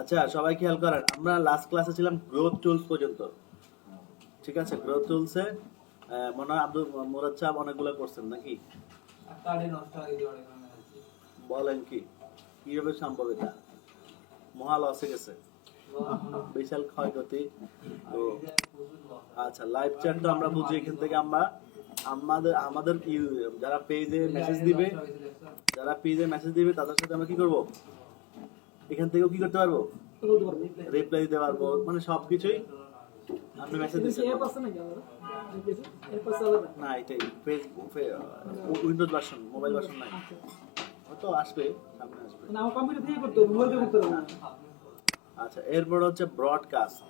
আচ্ছা সবাই খেয়াল করেন, আমরা লাস্ট ক্লাসে ছিলাম গ্রোথ টুলস পর্যন্ত। ঠিক আছে, গ্রোথ টুলসে মনে হয় আব্দুল মুরাদ সাহেব অনেকগুলো করছেন নাকি? বলেন কি কিভাবে সম্ভব? এটা মহা লসে গেছে, বিশাল ক্ষয়ক্ষতি। তো আচ্ছা, লাইভ চ্যাট তো আমরা বুঝি এখান থেকে। আমরা আমাদের আমাদের যারা পেজে মেসেজ দিবে, তাদের সাথে আমরা কি করব? এখান থেকেও কি করতে পারবো? রিপ্লাই দিতে পারবো, মানে সবকিছুই। আপনি মেসেজ দিচ্ছেন না, এটাই Facebook Windows version, mobile version নাই, তো আসবে, সামনে আসবে। না, আমার কম্পিউটার থেকে করতে হবে, মোবাইল থেকে করতে হবে না। আচ্ছা, এরপর হচ্ছে ব্রডকাস্ট।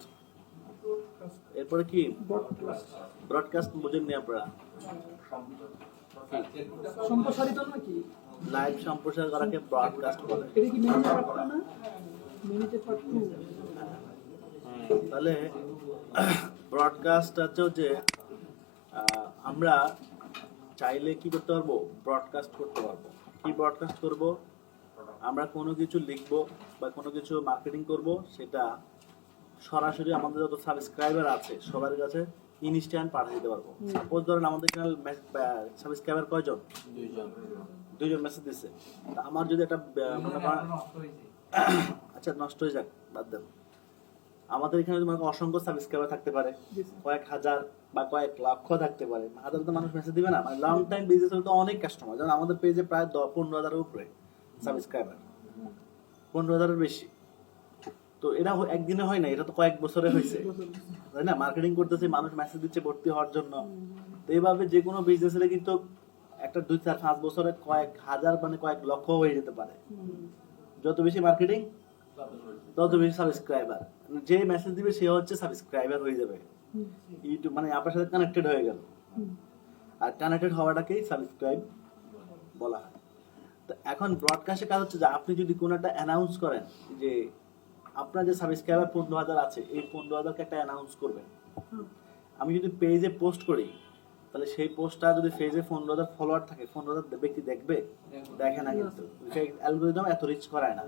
এরপরে কি ব্রডকাস্ট বুঝেন নি আপনারা? সম্প্রসারিত নাকি? লাইভ সম্প্রচার করাকে ব্রডকাস্ট বলে। এটা কি মিনিটে পার্ট না? মিনিটে পার্ট 2। তাহলে ব্রডকাস্ট হচ্ছে যে আমরা চাইলে কি করতে পারবো? ব্রডকাস্ট করতে পারবো। কি ব্রডকাস্ট করব? আমরা কোনো কিছু লিখবো বা কোনো কিছু মার্কেটিং করব, সেটা সরাসরি আমাদের যত সাবস্ক্রাইবার আছে সবার কাছে ইনস্ট্যান্ট পাঠিয়ে দিতে পারবো। সাপোজ ধরেন আমাদের চ্যানেল সাবস্ক্রাইবার কয়জন? দুইজন মেসেজ দিচ্ছে। আমার যদি একটা আচ্ছা নষ্ট হয়ে যাক, বাদ দেন। আমাদের এখানে যদি অসংখ্য সাবস্ক্রাইবার থাকতে পারে, কয়েক হাজার বা কয়েক লক্ষ থাকতে পারে, হাজার তো মানুষ মেসেজ দিবে না। মানে লং টাইম বিজনেস হলে তো অনেক কাস্টমার, যেমন আমাদের পেজে প্রায় 15,000-এর উপরে সাবস্ক্রাইবার, 15,000-এর বেশি। তো এটা একদিনে হয় না, এটা তো কয়েক বছরে হয়েছে, তাই না? মার্কেটিং করতেছে, মানুষ মেসেজ দিচ্ছে ভর্তি হওয়ার জন্য। তো এইভাবে যে কোনো বিজনেসে কিন্তু একটা 2-4-5 বছরে কয়েক হাজার মানে কয়েক লক্ষ হয়ে যেতে পারে। যত বেশি মার্কেটিং তত বেশি সাবস্ক্রাইবার। যে মেসেজ দিবে সে হচ্ছে সাবস্ক্রাইবার হয়ে যাবে, ইউটিউব মানে আপনার সাথে কানেক্টেড হয়ে গেল। আর কানেক্টেড হওয়াটাকেই সাবস্ক্রাইব বলা হয়। তো এখন ব্রডকাস্টের কাজ হচ্ছে যে আপনি যদি কোনো একটা অ্যানাউন্স করেন যে আপনার যে সাবস্ক্রাইবার 15,000 আছে, এই 15,000-কে একটা অ্যানাউন্স করবেন। আমি যদি পেজে পোস্ট করি, তাহলে সেই পোস্টটা যদি পেজে 15,000 ফলোয়ার থাকে, 15,000 ব্যক্তি দেখবে? দেখে না, কিন্তু অ্যালগরিদম এত রিচ করায় না।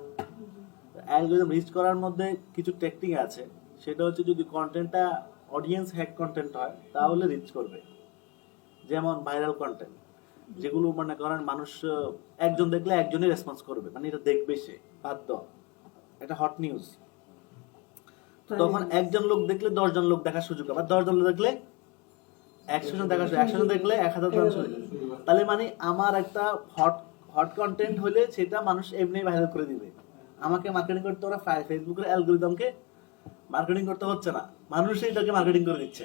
অ্যালগরিদম রিচ করার মধ্যে কিছু টেকনিক আছে। সেটা হচ্ছে যদি কন্টেন্টটা অডিয়েন্স হ্যাক কন্টেন্ট হয় তাহলে রিচ করবে। যেমন ভাইরাল কন্টেন্ট, যেগুলো মনে করেন মানুষ একজন দেখলে একজনই রেসপন্স করবে, মানে এটা দেখবে সে বাধ্য, এটা হট নিউজ। তখন একজন লোক দেখলে 10 জন লোক দেখার সুযোগ, আবার 10 জন লোক দেখলে 100 জন দেখার সুযোগ, 100 জন দেখলে 1000 জন সুযোগ। তাহলে মানে আমার একটা হট কন্টেন্ট হলে সেটা মানুষ এমনি ভাইরাল করে দিবে। আমাকে মার্কেটিং করতে ওরা ফেসবুকের অ্যালগরিদমকে মার্কেটিং করতে হচ্ছে না, মানুষই এটাকে মার্কেটিং করে দিচ্ছে।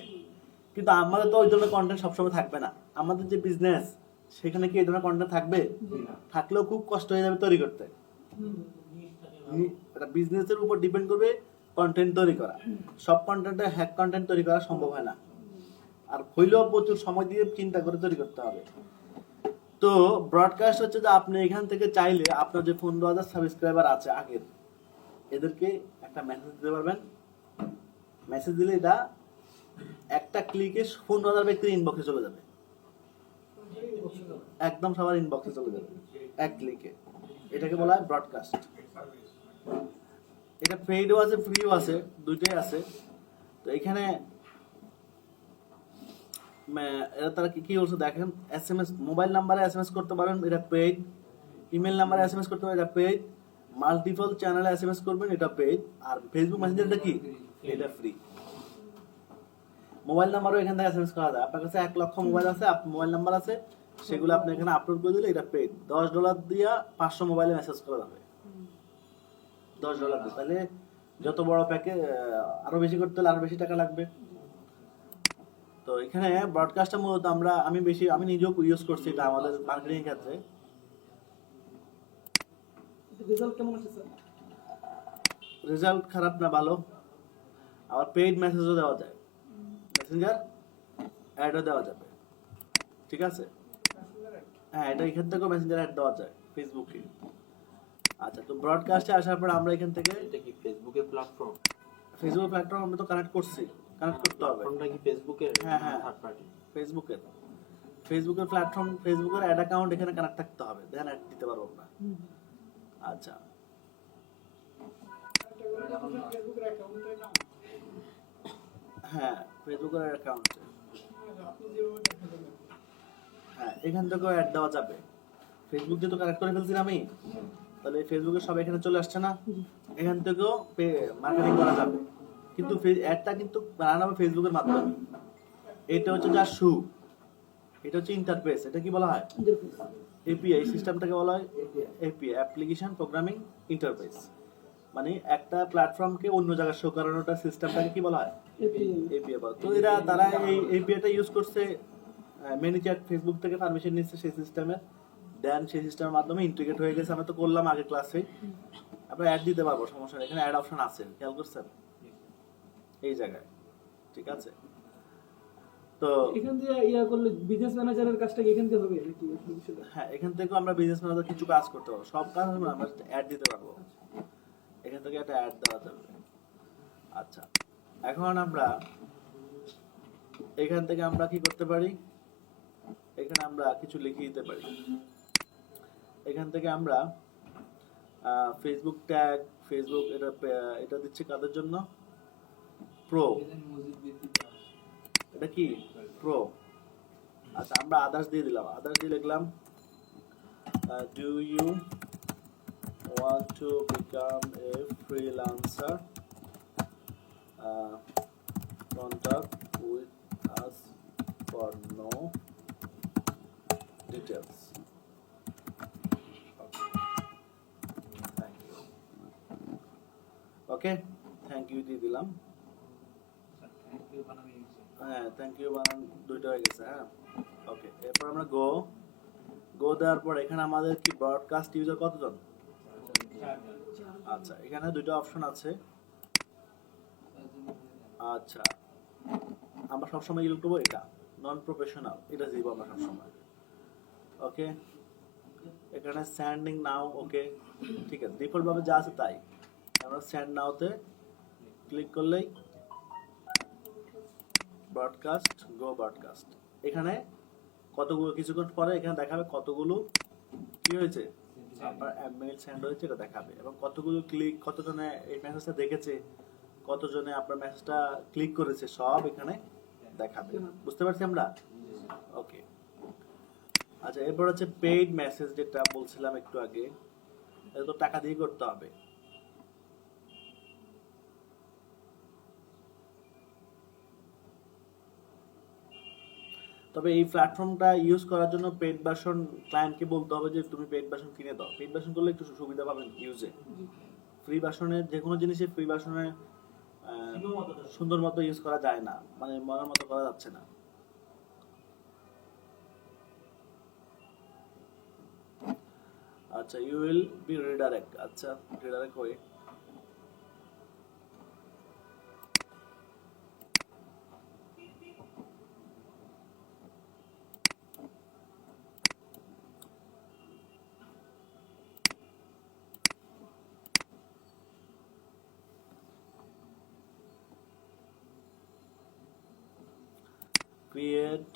কিন্তু আমাদের তো ওই ধরনের কন্টেন্ট সবসময় থাকবে না। আমাদের যে বিজনেস, সেখানে কি এই ধরনের কন্টেন্ট থাকবে? থাকলেও খুব কষ্ট হয়ে যাবে তৈরি করতে। এটা বিজনেসের উপর ডিপেন্ড করবে কন্টেন্ট তৈরি করা। সব কন্টেন্টে হ্যাক কন্টেন্ট তৈরি করা সম্ভব হয় না, আর হইলেও প্রচুর সময় দিয়ে চিন্তা করে তৈরি করতে হবে। তো ব্রডকাস্ট হচ্ছে যে আপনি এখান থেকে চাইলে আপনার যে 15,000 সাবস্ক্রাইবার আছে আগের, এদেরকে একটা মেসেজ দিতে পারবেন। মেসেজ দিলে এটা একটা ক্লিকে 15,000 ব্যক্তির ইনবক্সে চলে যাবে, একদম সবার ইনবক্সে চলে যাবে এক ক্লিকে। এটাকে বলা হয় ব্রডকাস্ট। এটা পেইডও আছে, ফ্রিও আছে, দুইটাই আছে। তো এখানে এরা তারা কি বলছে দেখেন, এসএমএস মোবাইল নাম্বারে এসএমএস করতে পারেন, এটা পেইড। ইমেল নাম্বারে এসএমএস করতে পারেন, এটা পেইড। মাল্টিপল চ্যানেলে এসএমএস করবেন, এটা পেইড। আর ফেসবুক মেসেঞ্জারটা কি? এটা ফ্রি। মোবাইল নাম্বারও এখান থেকে এসএমএস করা যায়। আপনার কাছে 1 লক্ষ মোবাইল আছে, মোবাইল নাম্বার আছে, সেগুলো আপনি এখানে আপলোড করে দিলে এটা পেইড। $10 দিয়ে 500 মোবাইলে মেসেজ করা যাবে, $10 দিয়ে। তাহলে যত বড় প্যাকেজ আরো বেশি করতে হলে আরো বেশি টাকা লাগবে। তো এখানে ব্রডকাস্টটা মূলত আমি নিজেও ইউজ করছি এটা আমাদের মার্কেটিং ক্ষেত্রে। রেজাল্ট কেমন আছে স্যার? রেজাল্ট খারাপ না, ভালো। আবার পেইড মেসেজও দেওয়া যায়, মেসেঞ্জার অ্যাডও দেওয়া যাবে। ঠিক আছে, হ্যাঁ, এটা এখান থেকেও মেসেঞ্জার অ্যাড দেওয়া যায় ফেসবুকে। আচ্ছা, তো ব্রডকাস্টে আসার পর আমরা এখান থেকে এটা কি ফেসবুকের প্ল্যাটফর্ম? ফেসবুক প্ল্যাটফর্ম আমরা তো কানেক্ট করছি, কানেক্ট করতে হবে। প্ল্যাটফর্মটা কি ফেসবুকের? হ্যাঁ হ্যাঁ, থার্ড পার্টি ফেসবুকের প্ল্যাটফর্ম, ফেসবুকের অ্যাড অ্যাকাউন্ট এখানে কানেক্ট থাকতে হবে, দেন অ্যাড দিতে পারবো আমরা। আচ্ছা, হ্যাঁ ফেসবুকের অ্যাকাউন্ট, হ্যাঁ এখান থেকেও অ্যাড দেওয়া যাবে। ফেসবুক যেহেতু কানেক্ট করে ফেলছি আমি, তাহলে ফেসবুকের সব এখানে চলে আসছে না, এখান থেকেও মার্কেটিং করা যাবে। কিন্তু অ্যাডটা কিন্তু বানানো হবে ফেসবুকের মাধ্যমে। এটা হচ্ছে যা শু, এটা হচ্ছে ইন্টারফেস। এটা কি বলা হয়? এপিআই সিস্টেমটাকে বলা হয় এপিআই, অ্যাপ্লিকেশন প্রোগ্রামিং ইন্টারফেস। মানে একটা প্ল্যাটফর্মকে অন্য জায়গায় শো করানোটা সিস্টেমটাকে কি বলা হয়? এপিআই বলা। তো তারা এই এপিআইটা ইউজ করছে, ম্যানেজার ফেসবুক থেকে পারমিশন নিচ্ছে সেই সিস্টেমের, দেন সেই সিস্টেমের মাধ্যমে ইন্টিগ্রেট হয়ে গেছে। আমরা তো করলাম আগে ক্লাসে, আমরা অ্যাড দিতে পারবো, সমস্যা নেই। এখানে অ্যাড অপশন আছে, খেয়াল করছেন এই জায়গায়, ঠিক আছে? তো এখান থেকে ইয়া করলে বিজনেস ম্যানেজারের কাজটা কি এখান থেকে হবে নাকি বিষয়টা? হ্যাঁ এখান থেকেও আমরা বিজনেস ম্যানেজার কিছু কাজ করতে পারবো, সব কাজ আমরা অ্যাড দিতে পারবো, এখান থেকে একটা অ্যাড দেওয়া যাবে। আচ্ছা এখন আমরা এখান থেকে আমরা কি করতে পারি, এখানে আমরা কিছু লিখে দিতে পারি। এখান থেকে আমরা ফেসবুক ট্যাগ, ফেসবুক এটা দিচ্ছে কাদের জন্য? প্রো, এটা কি প্রো। আচ্ছা আমরা আদার্স দিয়ে দিলাম, আদার্স দিয়ে লিখলাম do you want to become a freelancer, contact with us for no details. Okay, thank you দিয়ে দিলাম। হ্যাঁ থ্যাংক ইউ বানান দুইটা হয়ে গেছে। হ্যাঁ ওকে, এরপর আমরা গো দেওয়ার পর এখানে আমাদের কি ব্রডকাস্ট ইউজার কতজন? আচ্ছা এখানে দুইটা অপশন আছে। আচ্ছা আমরা সবসময় ইউজ করবো এটা নন প্রফেশনাল, এটা দিব আমরা সবসময়। ওকে এখানে স্যান্ডিং নাও, ওকে ঠিক আছে, ডিফল্ট ভাবে যা আছে তাই। আমরা স্যান্ড নাওতে ক্লিক করলেই ব্রডকাস্ট, গো ব্রডকাস্ট। এখানে কতগুলো, কিছুক্ষণ পরে এখানে দেখাবে কতগুলো কি হয়েছে আপনার মেইল সেন্ড হয়েছে, এটা দেখাবে, এবং কতগুলো ক্লিক, কতজনে এই মেসেজটা দেখেছে, কতজনে আপনার মেসেজটা ক্লিক করেছে, সব এখানে দেখাবে। বুঝতে পারছি আমরা? ওকে আচ্ছা এরপর হচ্ছে পেইড মেসেজ, যেটা বলছিলাম একটু আগে, এটা তো টাকা দিয়ে করতে হবে। তবে এই প্ল্যাটফর্মটা ইউজ করার জন্য পেইড ভার্সন ক্লায়েন্টকে বলতে হবে যে তুমি পেইড ভার্সন কিনে দাও। পেইড ভার্সন করলে একটু সুবিধা পাবেন ইউজে। ফ্রি ভার্সনের যে কোনো জিনিসের ফ্রি ভার্সনে সুন্দর মতো ইউজ করা যায় না, মানে মনের মতো করা যাচ্ছে না। আচ্ছা ইউ উইল বি রিডাইরেক্ট, আচ্ছা রিডাইরেক্ট হয়ে ক্রিয়েট।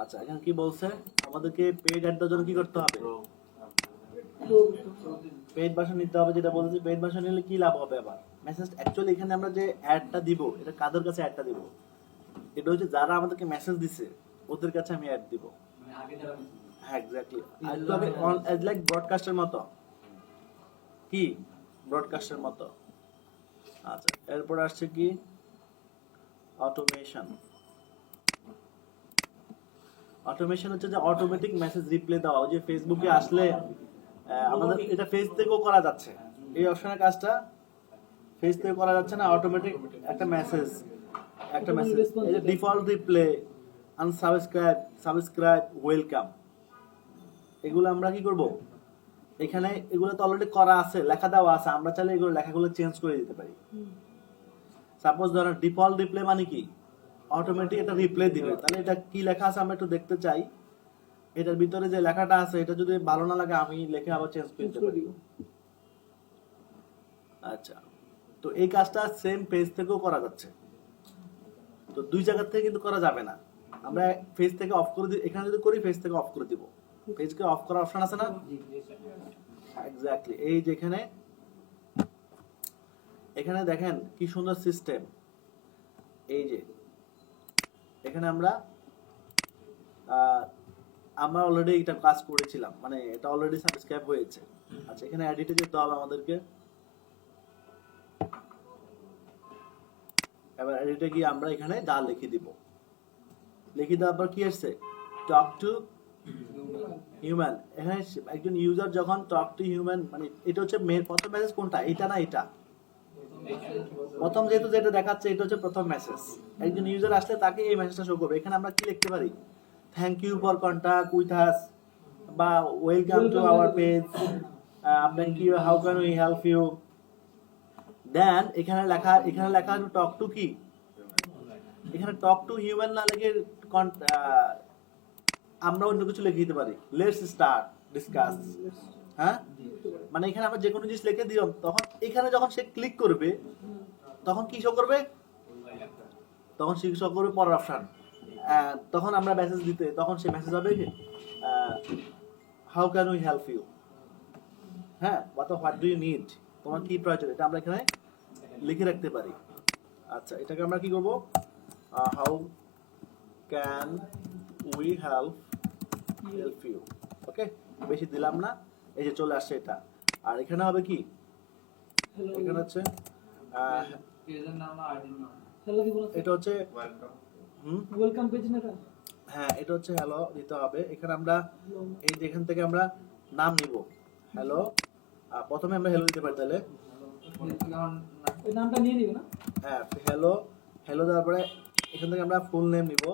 আচ্ছা এখন কি বলছে আমাদেরকে পেইড অ্যাড দেওয়ার জন্য কি করতে হবে? পেইড ভার্সন নিতে হবে, যেটা বলছি। পেইড ভার্সন নিলে কি লাভ হবে? আবার মেসেজ অ্যাকচুয়ালি এখানে আমরা যে অ্যাডটা দিব, এটা কাদের কাছে অ্যাডটা দিব? এটা হচ্ছে যারা আমাদেরকে মেসেজ দিছে ওদের কাছে আমি অ্যাড দিব। হ্যাঁ এক্স্যাক্টলি, একদম অ্যাজ লাইক ব্রডকাস্টের মতো। কি ব্রডকাস্টের মতো। আচ্ছা এরপর আসছে কি অটোমেশন। অটোমেশন হচ্ছে যে অটোমেটিক মেসেজ রিপ্লাই দেওয়া। ওই যে ফেসবুকে আসলে আমাদের এটা ফেস থেকেও করা যাচ্ছে, এই অপশনের কাজটা ফেস থেকে করা যাচ্ছে না। অটোমেটিক একটা মেসেজ এই যে default reply, unsubscribe, subscribe, welcome, এগুলো আমরা কি করব? এখানে এগুলো তো অলরেডি করা আছে, লেখা দেওয়া আছে, আমরা চাইলে এগুলো লেখাগুলো চেঞ্জ করে দিতে পারি। সাপোজ ধরেন ডিফল্ট রিপ্লে মানে কি অটোমেটিক এটা রিপ্লাই দিবে, তাহলে এটা কি লেখা আছে আমরা একটু দেখতে চাই। এটার ভিতরে যে লেখাটা আছে এটা যদি ভালো না লাগে আমি লিখে আবার চেঞ্জ করে দিতে পারি। আচ্ছা তো এই কাজটা সেম পেজ থেকেও করা যাচ্ছে, তো দুই জায়গা থেকে কিন্তু করা যাবে না। আমরা পেজ থেকে অফ করে দিই, এখানে যদি করি পেজ থেকে অফ করে দিব। পেজকে অফ করার অপশন আছে না? এক্স্যাক্টলি, এই যেখানে এখানে দেখেন কি সুন্দর সিস্টেম। এই যে এখানে আমরা অলরেডি এটা কাজ করেছিলাম, মানে এটা অলরেডি সাবস্ক্রাইব হয়েছে। আচ্ছা, এখানে এডিটে যেতে হবে আমাদেরকে। এবার এডিটে গিয়ে আমরা এখানে যা লিখে দিব, লিখে দেওয়ার পর কি আসছে, টক টু হিউম্যান। এখানে একজন ইউজার যখন টক টু হিউম্যান, মানে এটা হচ্ছে প্রথম মেসেজ কোনটা, এটা না এটা? প্রথম যেহেতু যেটা দেখাচ্ছে এটা হচ্ছে প্রথম মেসেজ। একজন ইউজার আসলে তাকে এই মেসেজটা শো করবে। এখানে আমরা কি লিখতে পারি, thank you for contact with us, বা welcome to our page, thank you, how can we help you. Then এখানে লেখা টক টু কি, এখানে টক টু হিউম্যান না লিখে আমরা অন্য কিছু লিখে দিতে পারি, লেটস স্টার্ট ডিসকাস। হ্যাঁ, মানে এখানে আমরা যে কোনো জিনিস লিখে দিলাম, তখন এখানে যখন সে ক্লিক করবে তখন কি শো করবে, তখন সে শো করবে পরের অপশন। তখন আমরা মেসেজ দিতে, তখন সে মেসেজ হবে কি, how can we help you. হ্যাঁ, হোয়াট ডু ইউ নিড, তোমার কি প্রয়োজন, এটা আমরা এখানে লিখে রাখতে পারি। আচ্ছা, এটাকে আমরা কি করব, how can we help you. Okay, বেশি দিলাম না, এই যে চলে আসছে এটা। আর এখানে হবে কি, এখানে হচ্ছে হ্যালো কি বলছে, এটা হচ্ছে ওয়েলকাম পেজ না এটা? হ্যাঁ, এটা হচ্ছে হ্যালো দিতে হবে। এখানে আমরা এই যে এখান থেকে আমরা নাম নিব, হ্যালো। প্রথমে আমরা হ্যালো দিতে পারি, তাহলে ওই নামটা নিয়ে নিবে না? হ্যাঁ, হ্যালো দেওয়ার পরে এখান থেকে আমরা ফুল নেম নিব,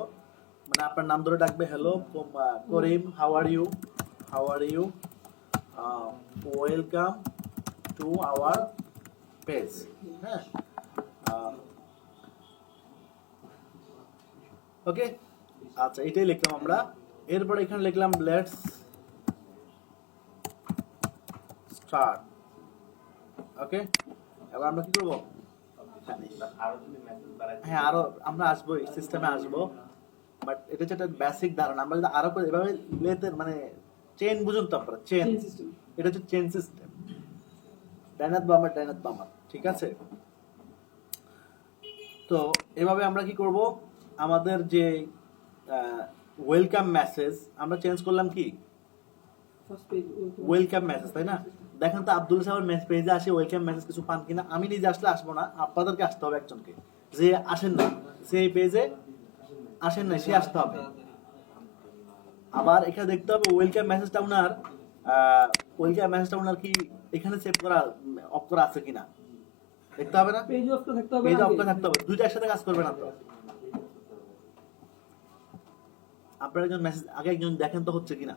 মানে আপনার নাম ধরে ডাকবে, hello Karim, how are you, welcome to our page. হ্যাঁ, ওকে। আচ্ছা, এটাই লিখলাম আমরা। এরপর এখানে লিখলাম লেটস স্টার্ট। ওকে, এবার আমরা কি করব, হ্যাঁ আরো আমরা আসবো, সিস্টেমে আসবো, বাট এটা হচ্ছে একটা বেসিক ধারণা। আমরা যদি আরো করে এভাবে লেতে, মানে চেইন বুঝুন তো আপনারা, চেইন, এটা হচ্ছে চেইন সিস্টেম, ডাইনাত বামার, ঠিক আছে? তো এভাবে আমরা কি করব, আমাদের যে ওয়েলকাম মেসেজ আমরা চেঞ্জ করলাম কি, ফার্স্ট পেজ ওয়েলকাম মেসেজ, তাই না? দেখেন তো আব্দুল সাহেবের পেজে আসে ওয়েলকাম মেসেজ কিছু পান কিনা। আমি নিজে আসলে আসবো না, আপনাদেরকে আসতে হবে একজনকে, যে আসেন না, সেই পেজে আসেন না, সে আসতে হবে। আবার এখানে দেখতে হবে ওয়েলকাম মেসেজটা উনার কি এখানে সেভ করা অফ করা আছে কিনা দেখতে হবে না, পেজ অফ থাকতে হবে, পেজ অফ করে থাকতে হবে। দুইটা একসাথে কাজ করবে না তো। আপনারা একজন মেসেজ আগে একজন দেখেন তো হচ্ছে কিনা,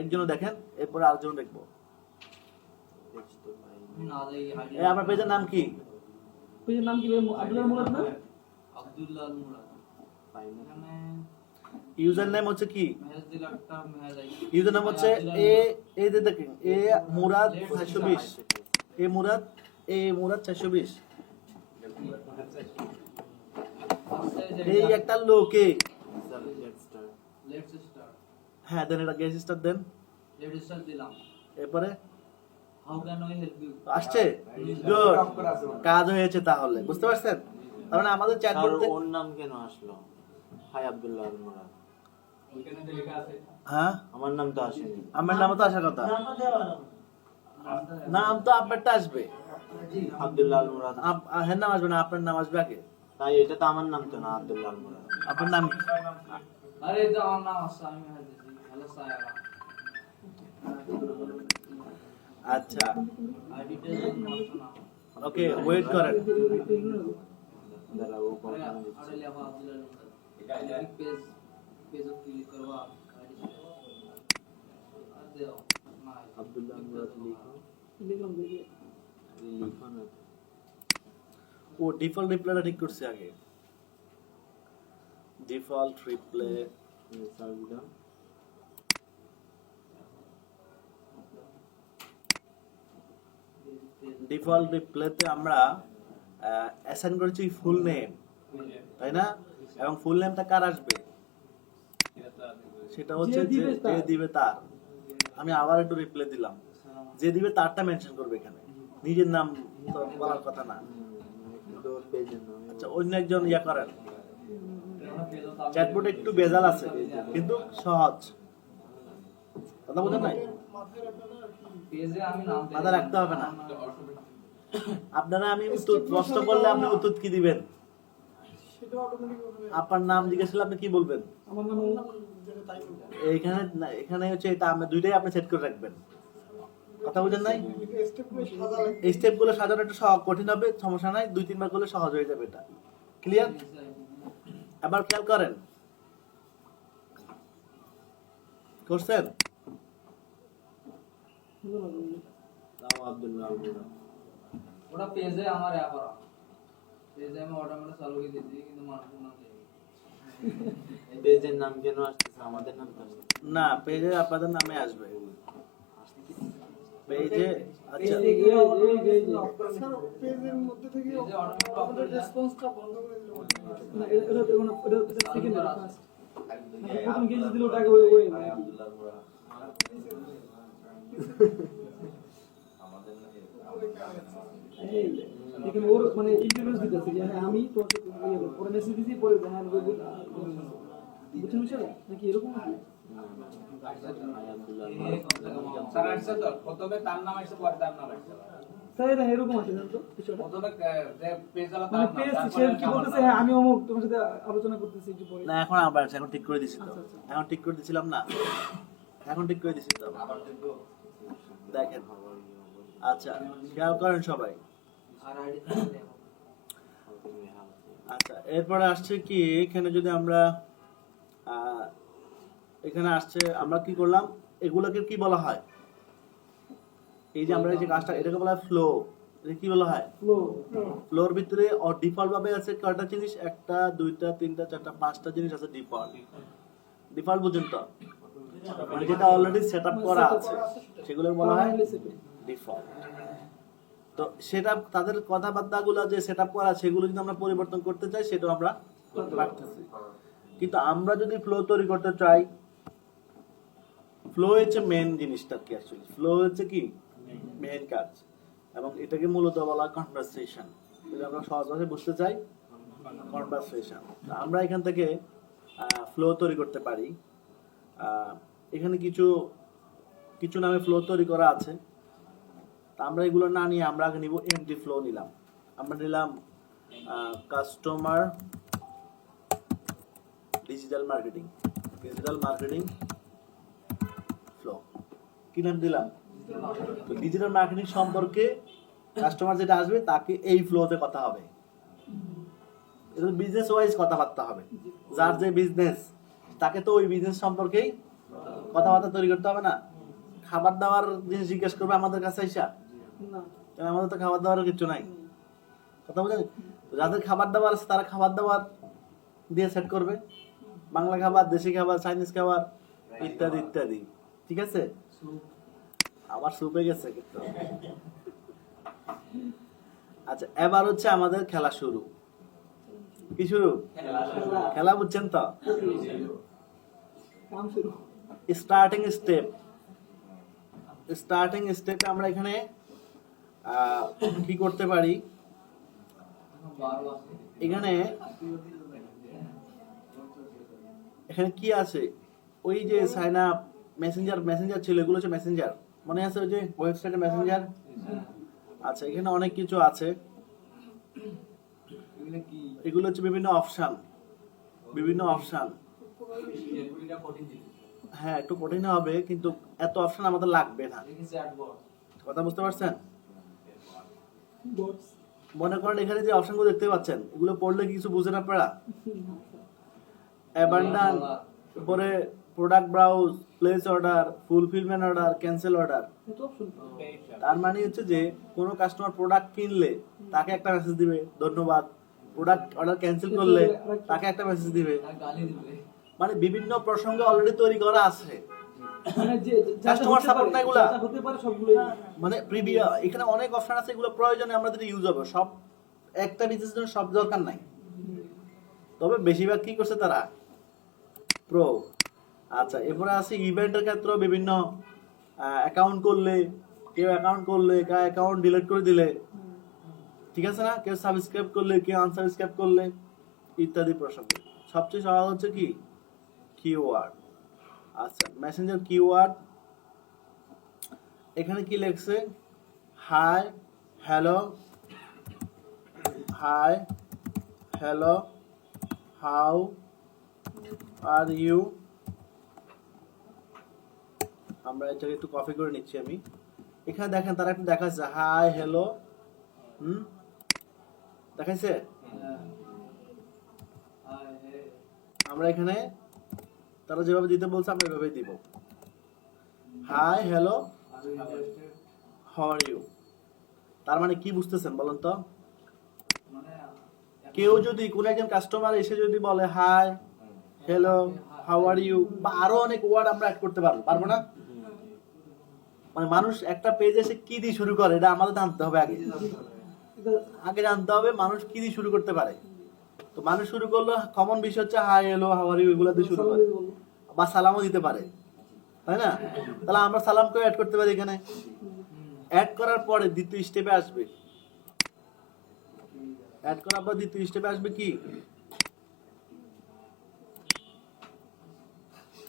একজনও দেখেন, এরপর আরেকজন দেখবো। আপনার পেজের নাম কি? পেজের নাম কি? আব্দুল্লাহ মুরাদ না? আব্দুল্লাহ মুরাদ। ইউজার নেম হচ্ছে কি? মেহেজ দিল একটা মেহেজ আই। ইউজার নাম হচ্ছে এই যে দেখেন, মুরাদ 420, মুরাদ 420। এই একটা লোকে, লেটস স্টার্ট। হ্যাঁ দেন, এটা গেস স্টার দেন। লেটস স্টার্ট দিলাম। এরপরে how can I help you? আসছে, গুড, কাজ হয়েছে তাহলে, বুঝতে পারছেন? তার মানে আমাদের স্যার চ্যাটবটে, ওর নাম কেন আসলো? হাই আব্দুল্লাহ আল মুরাদ। ওইখানে তো লেখা আছে। হ্যাঁ আমার নাম তো আসেনি। আমার নাম তো আসার কথা, নাম তো আপনারটা আসবে, আব্দুল্লাহ আল মুরাদ। হ্যাঁ নাম আসবে না, আপনার নাম আসবে আগে। তাই এটা তো আমার নাম তো না, আব্দুল্লাহ আল মুরাদ। আপনার নাম আরে এটা আমার নাম আছে, আমি মেহেজ দিছি। হ্যালো সায়ারা। আচ্ছা, আইডিটা না। ওকে, ওয়েট করেন। দাঁড়াও, ও আরে কখন দিচ্ছে? আরে লেখা Abdullah Murad. Page page of click করবা আইডি। আর দেও না। আব্দুল্লাহ আল মুরাদ লিখো। লিখলাম দেখি। লিখো না। ও ডিফল্ট রিপ্লাইটা ঠিক করছে আগে, ডিফল্ট রিপ্লে। সার্চ দাও। ডিফল্ট রিপ্লেতে আমরা অ্যাসাইন করেছি ফুল নেম, তাই না? এবং ফুল নেমটা কার আসবে, সেটা হচ্ছে যে দিবে তার। আমি আবার একটু রিপ্লে দিলাম, যে দিবে তারটা মেনশন করবে এখানে। নিজের নাম তো বলার কথা না। তোর পেজের নাম আচ্ছা, অন্য একজন ইয়া করেন। চ্যাটবট একটু বেজাল আছে কিন্তু সহজ, কথা বুঝেন নাই? পেজে আমি নাম মাথা রাখতে হবে না। আপনারা আমি উত্তর প্রশ্ন করলে আপনি উত্তর কি দিবেন? আপনার নাম জিজ্ঞেস করলে আপনি কি বলবেন? আমার নাম এইখানে না, এখানে হচ্ছে এটা আপনি দুইটাই আপনি সেট করে রাখবেন, কথা বুঝেন নাই? এই স্টেপ গুলো সাজানো একটু কঠিন হবে, সমস্যা নাই, 2-3 বার করলে সহজ হয়ে যাবে। এটা ক্লিয়ার? এবার খেয়াল করেন, করছেন? নাম আব্দুল্লাহ আলমুরা। ওটা পেজে আমার অ্যাপ করা, পেজে আমি অটোমেটিক চালু করে দিয়েছি কিন্তু মানুষের নাম দেয়নি। পেজের নাম কেন আসতেছে? আমাদের নাম তো আসছে। না, পেজে আপনাদের নামে আসবে। পেজে আচ্ছা, পেজে অটোমেটিক রেসপন্সটা বন্ধ করে দিল। না এটা সেকেন্ড ফার্স্ট প্রথম গেজ দিল ওটাকে ওই এই এখানে ওর মানে ইন্টারভিউ দিতেছে যে হ্যাঁ আমি তো পরে মেসেজ দিছি পরে হ্যাঁ বুঝছেন বিষয়টা নাকি এরকম নাকি? স্যার আসছে তো প্রথমে তার নাম আসছে পরে তার নাম আসছে স্যার এটা এরকম আছে জানো তো বিষয়টা প্রথমে যে পেজ আলা মানে তার পেজ নাম সে কি বলতেছে হ্যাঁ আমি অমুক তোমার সাথে আলোচনা করতেছি একটু পরে না এখন আবার এখন ঠিক করে দিছি তো। আচ্ছা, আচ্ছা। এখন ঠিক করে দিছিলাম না, এখন ঠিক করে দিছি তো। দেখেন, আচ্ছা খেয়াল করেন সবাই। আর আইডি দেখো আচ্ছা, এরপরে আসছে কি, এখানে যদি আমরা এখানে আসছে, আমরা কি করলাম, এগুলোকে কি বলা হয়? এই যে আমরা এই যে কাজটা, এটাকে বলা হয় ফ্লো। এটা কি বলা হয়? ফ্লো ফ্লোর ভিতরে ডিফল্ট ভাবে আছে কয়টা জিনিস? 1টা 2টা 3টা 4টা 5টা জিনিস আছে ডিফল্ট। ডিফল্ট বুঝেন তো, মানে যেটা অলরেডি সেটআপ করা আছে সেগুলো বলা হয় ডিফল্ট। তো সেটা তাদের কথাবার্তাগুলো যে সেটআপ করা সেগুলো যদি আমরা পরিবর্তন করতে চাই সেটাও আমরা করতে পারতেছি। কিন্তু আমরা যদি ফ্লো তৈরি করতে চাই, ফ্লো হচ্ছে মেন জিনিসটা কি, অ্যাকচুয়ালি ফ্লো হচ্ছে কি মেন কাজ, এবং এটাকে মূলত বলা হয় কনভারসেশন। যদি আমরা সহজ ভাষায় বুঝতে চাই, কনভারসেশন। আমরা এখান থেকে ফ্লো তৈরি করতে পারি। এখানে কিছু কিছু নামে ফ্লো তৈরি করা আছে, তা আমরা এগুলো না নিয়ে আমরা আগে নিব এমটি ফ্লো নিলাম। আমরা নিলাম কাস্টমার ডিজিটাল মার্কেটিং ফ্লো। কি নাম দিলাম? তো ডিজিটাল মার্কেটিং সম্পর্কে কাস্টমার যেটা আসবে তাকে এই ফ্লোতে কথা হবে, এটা বিজনেস ওয়াইজ কথাবার্তা হবে। যার যে বিজনেস তাকে তো ওই বিজনেস সম্পর্কেই কথাবার্তা তৈরি করতে হবে না। খাবার দাবার জিনিস জিজ্ঞেস করবে আমাদের কাছে আইসা, না কারণ আমাদের তো খাবার দাবারের কিছু নাই, কথা বুঝলেন? যাদের খাবার দাবার আছে তারা খাবার দাবার দিয়ে সেট করবে, বাংলা খাবার, দেশি খাবার, চাইনিজ খাবার ইত্যাদি ইত্যাদি। ঠিক আছে, আবার সুপে গেছে কিন্তু। আচ্ছা, এবার হচ্ছে আমাদের খেলা শুরু। কি শুরু? খেলা বুঝছেন তো? কাম শুরু স্টার্টিং স্টেপে আমরা এখানে কি করতে পারি? এখানে এখানে কি আছে? ওই যে সাইন আপ মেসেঞ্জার ছিল, এগুলো হচ্ছে মেসেঞ্জার, মনে আছে ওই যে ওয়েবসাইটে মেসেঞ্জার? আচ্ছা, এখানে অনেক কিছু আছে, এগুলো হচ্ছে বিভিন্ন অপশন। হ্যাঁ, একটু কঠিন হবে কিন্তু এত অপশন আমাদের লাগবে না, কথা বুঝতে পারছেন? বটস মনে করেন এখানে যে অপশনগুলো দেখতে পাচ্ছেন, এগুলো পড়লে কিছু বুঝেন আপনারা? অ্যাবান্ডান, পরে product browse, place order, fulfilment order, cancel order. এটা অপশন তার মানে হচ্ছে যে কোনো কাস্টমার প্রোডাক্ট কিনলে তাকে একটা মেসেজ দিবে ধন্যবাদ, প্রোডাক্ট অর্ডার ক্যান্সেল করলে তাকে একটা মেসেজ দিবে। গালি দিবে। মানে বিভিন্ন প্রসঙ্গে অলরেডি তৈরি করা আছে, মানে যে কাস্টমার সাপোর্ট না এগুলা, হতে পারে সবগুলোই মানে প্রিভিয়াস এখানে অনেক অপশন আছে, এগুলো প্রয়োজনে আমাদের ইউজ হবে। সব একটা বিজনেসের জন্য সব দরকার নাই, তবে বেশিরভাগ কি করছে তারা প্রো। আচ্ছা, এরপরে আছে ইভেন্টের ক্ষেত্রে বিভিন্ন অ্যাকাউন্ট করলে কেউ অ্যাকাউন্ট করলে, কেউ অ্যাকাউন্ট ডিলিট করে দিলে, ঠিক আছে না, কেউ সাবস্ক্রাইব করলে, কেউ আনসাবস্ক্রাইব করলে, ইত্যাদি প্রসঙ্গ। সবচেয়ে সহজ হচ্ছে কি কিওয়ার্ড। আচ্ছা, মেসেঞ্জার কিওয়ার্ড এখানে কি লেখছে? Hi hello, hi hello, how are you. আমরা এটাকে একটু কপি করে নিচ্ছি আমি। এখানে দেখেন তারা একটু দেখাচ্ছে হাই হ্যালো, দেখাইছে? আমরা এখানে তারা যেভাবে দিতে বলছে আমরা এভাবেই দিব। Hi hello how are you. তার মানে কি বুঝতেছেন বলেন তো? কেউ যদি কোন একজন কাস্টমার এসে যদি বলে hi hello how are you, বা আরো অনেক ওয়ার্ড আমরা অ্যাড করতে পারবো না? মানে মানুষ একটা পেজ এসে কি দিয়ে শুরু করে এটা আমাদের জানতে হবে। আগে জানতে হবে মানুষ কি দিয়ে শুরু করতে পারে। তো মানুষ শুরু করলো, কমন বিষয় হচ্ছে hi hello how are you, এগুলো দিয়ে শুরু করে, বা সালামও দিতে পারে, তাই না? তাহলে আমরা সালামকেও অ্যাড করতে পারি এখানে। অ্যাড করার পরে দ্বিতীয় স্টেপে আসবে, অ্যাড করার পর দ্বিতীয় স্টেপে আসবে কি,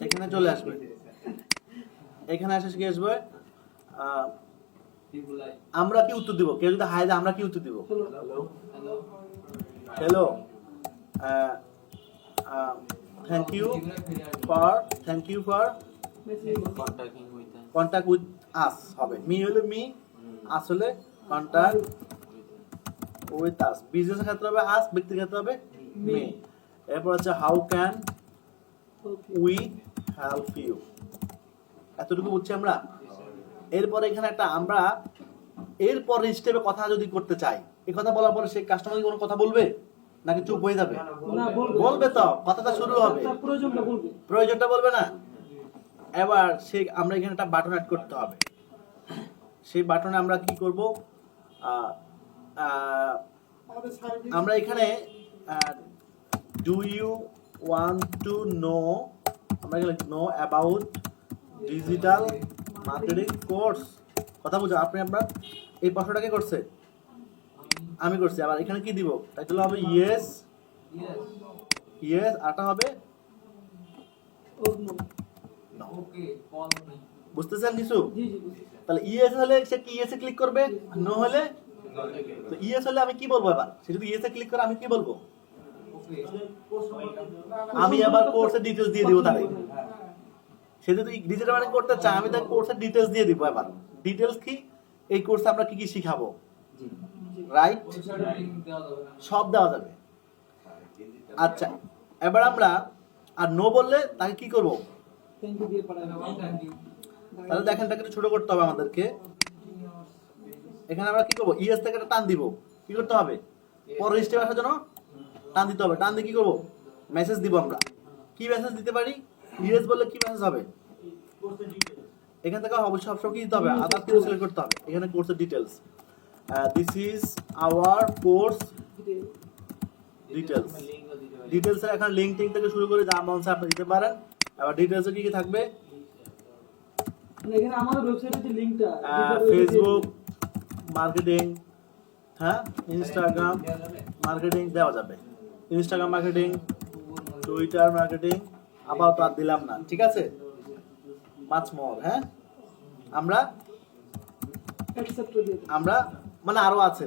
এখানে চলে আসবে। এখানে আসে কি আসবে? আমরা কি উত্তর দিব? কেউ যদি হাই দেয় আমরা কি উত্তর দিব? Hello, thank you for contact with us হবে। মি হলে মি, আস হলে কন্টাক্ট উইথ আস। বিজনেসের ক্ষেত্রে হবে আস, ব্যক্তির ক্ষেত্রে হবে মি। এরপর হচ্ছে how can we help you. এতটুকু বুঝছি আমরা। এরপর এখানে একটা আমরা এরপর স্টেপে কথা যদি করতে চাই, এই কথা বলার পরে সেই কাস্টমার কোনো কথা বলবে নাকি চুপ হয়ে যাবে? বলবে তো, কথাটা শুরু হবে, প্রয়োজনটা বলবে না। এবার সেই আমরা এখানে একটা বাটন অ্যাড করতে হবে। সেই বাটনে আমরা কি করব? আমরা এখানে do you want to know, আমরা এখানে know about digital marketing course. কথা বুঝো? আপনার এই প্রশ্নটাকে করছে, আমি করছি। আবার এখানে কি দিব? টাইটেল হবে ইয়েস ইয়েস, আরটা হবে বুঝতেছেন কিছু? তাহলে ইয়েস হলে সে কি ইয়েসে ক্লিক করবে, নো হলে? তো ইয়েস হলে আমি কি বলবো? এবার সে যদি ইয়েসে ক্লিক করে আমি কি বলবো? আমি আবার কোর্সের ডিটেইলস দিয়ে দিব তারে। সে যদি ডিজিটাল মার্কেটিং করতে চায় আমি তাকে কোর্সের ডিটেইলস দিয়ে দিব। এবার ডিটেইলস কি? এই কোর্সে আমরা কি কি শিখাবো, রাইট? সব দেওয়া যাবে। আচ্ছা, এবার আমরা আর নো বললে তাকে কি করব? তাহলে দেখেন তাকে ছোট করতে হবে আমাদেরকে। এখানে আমরা কি করব? ইএস থেকে একটা টান দিব। কি করতে হবে? পরের স্টেপ আসার জন্য টান দিতে হবে। টান দিয়ে কি করব? মেসেজ দিব। আমরা কি মেসেজ দিতে পারি? ইএস বললে কি মেসেজ হবে? এখান থেকে অবশ্যই সবসময় কি দিতে হবে? আদার কোর্স সিলেক্ট করতে হবে। এখানে কোর্সের details, this is our course details. ডিটেইলসের এখানে লিংক টিং থেকে শুরু করে যা মন চায় আপনি দিতে পারেন। আবার ডিটেইলসে কি কি থাকবে? এখানে আমাদের ওয়েবসাইটের যে লিংকটা, ফেসবুক মার্কেটিং, হ্যাঁ, ইনস্টাগ্রাম মার্কেটিং দেওয়া যাবে। ইনস্টাগ্রাম মার্কেটিং, টুইটার মার্কেটিং, আপাতত আর দিলাম না, ঠিক আছে? মাছ মোর, হ্যাঁ, আমরা মানে আরো আছে।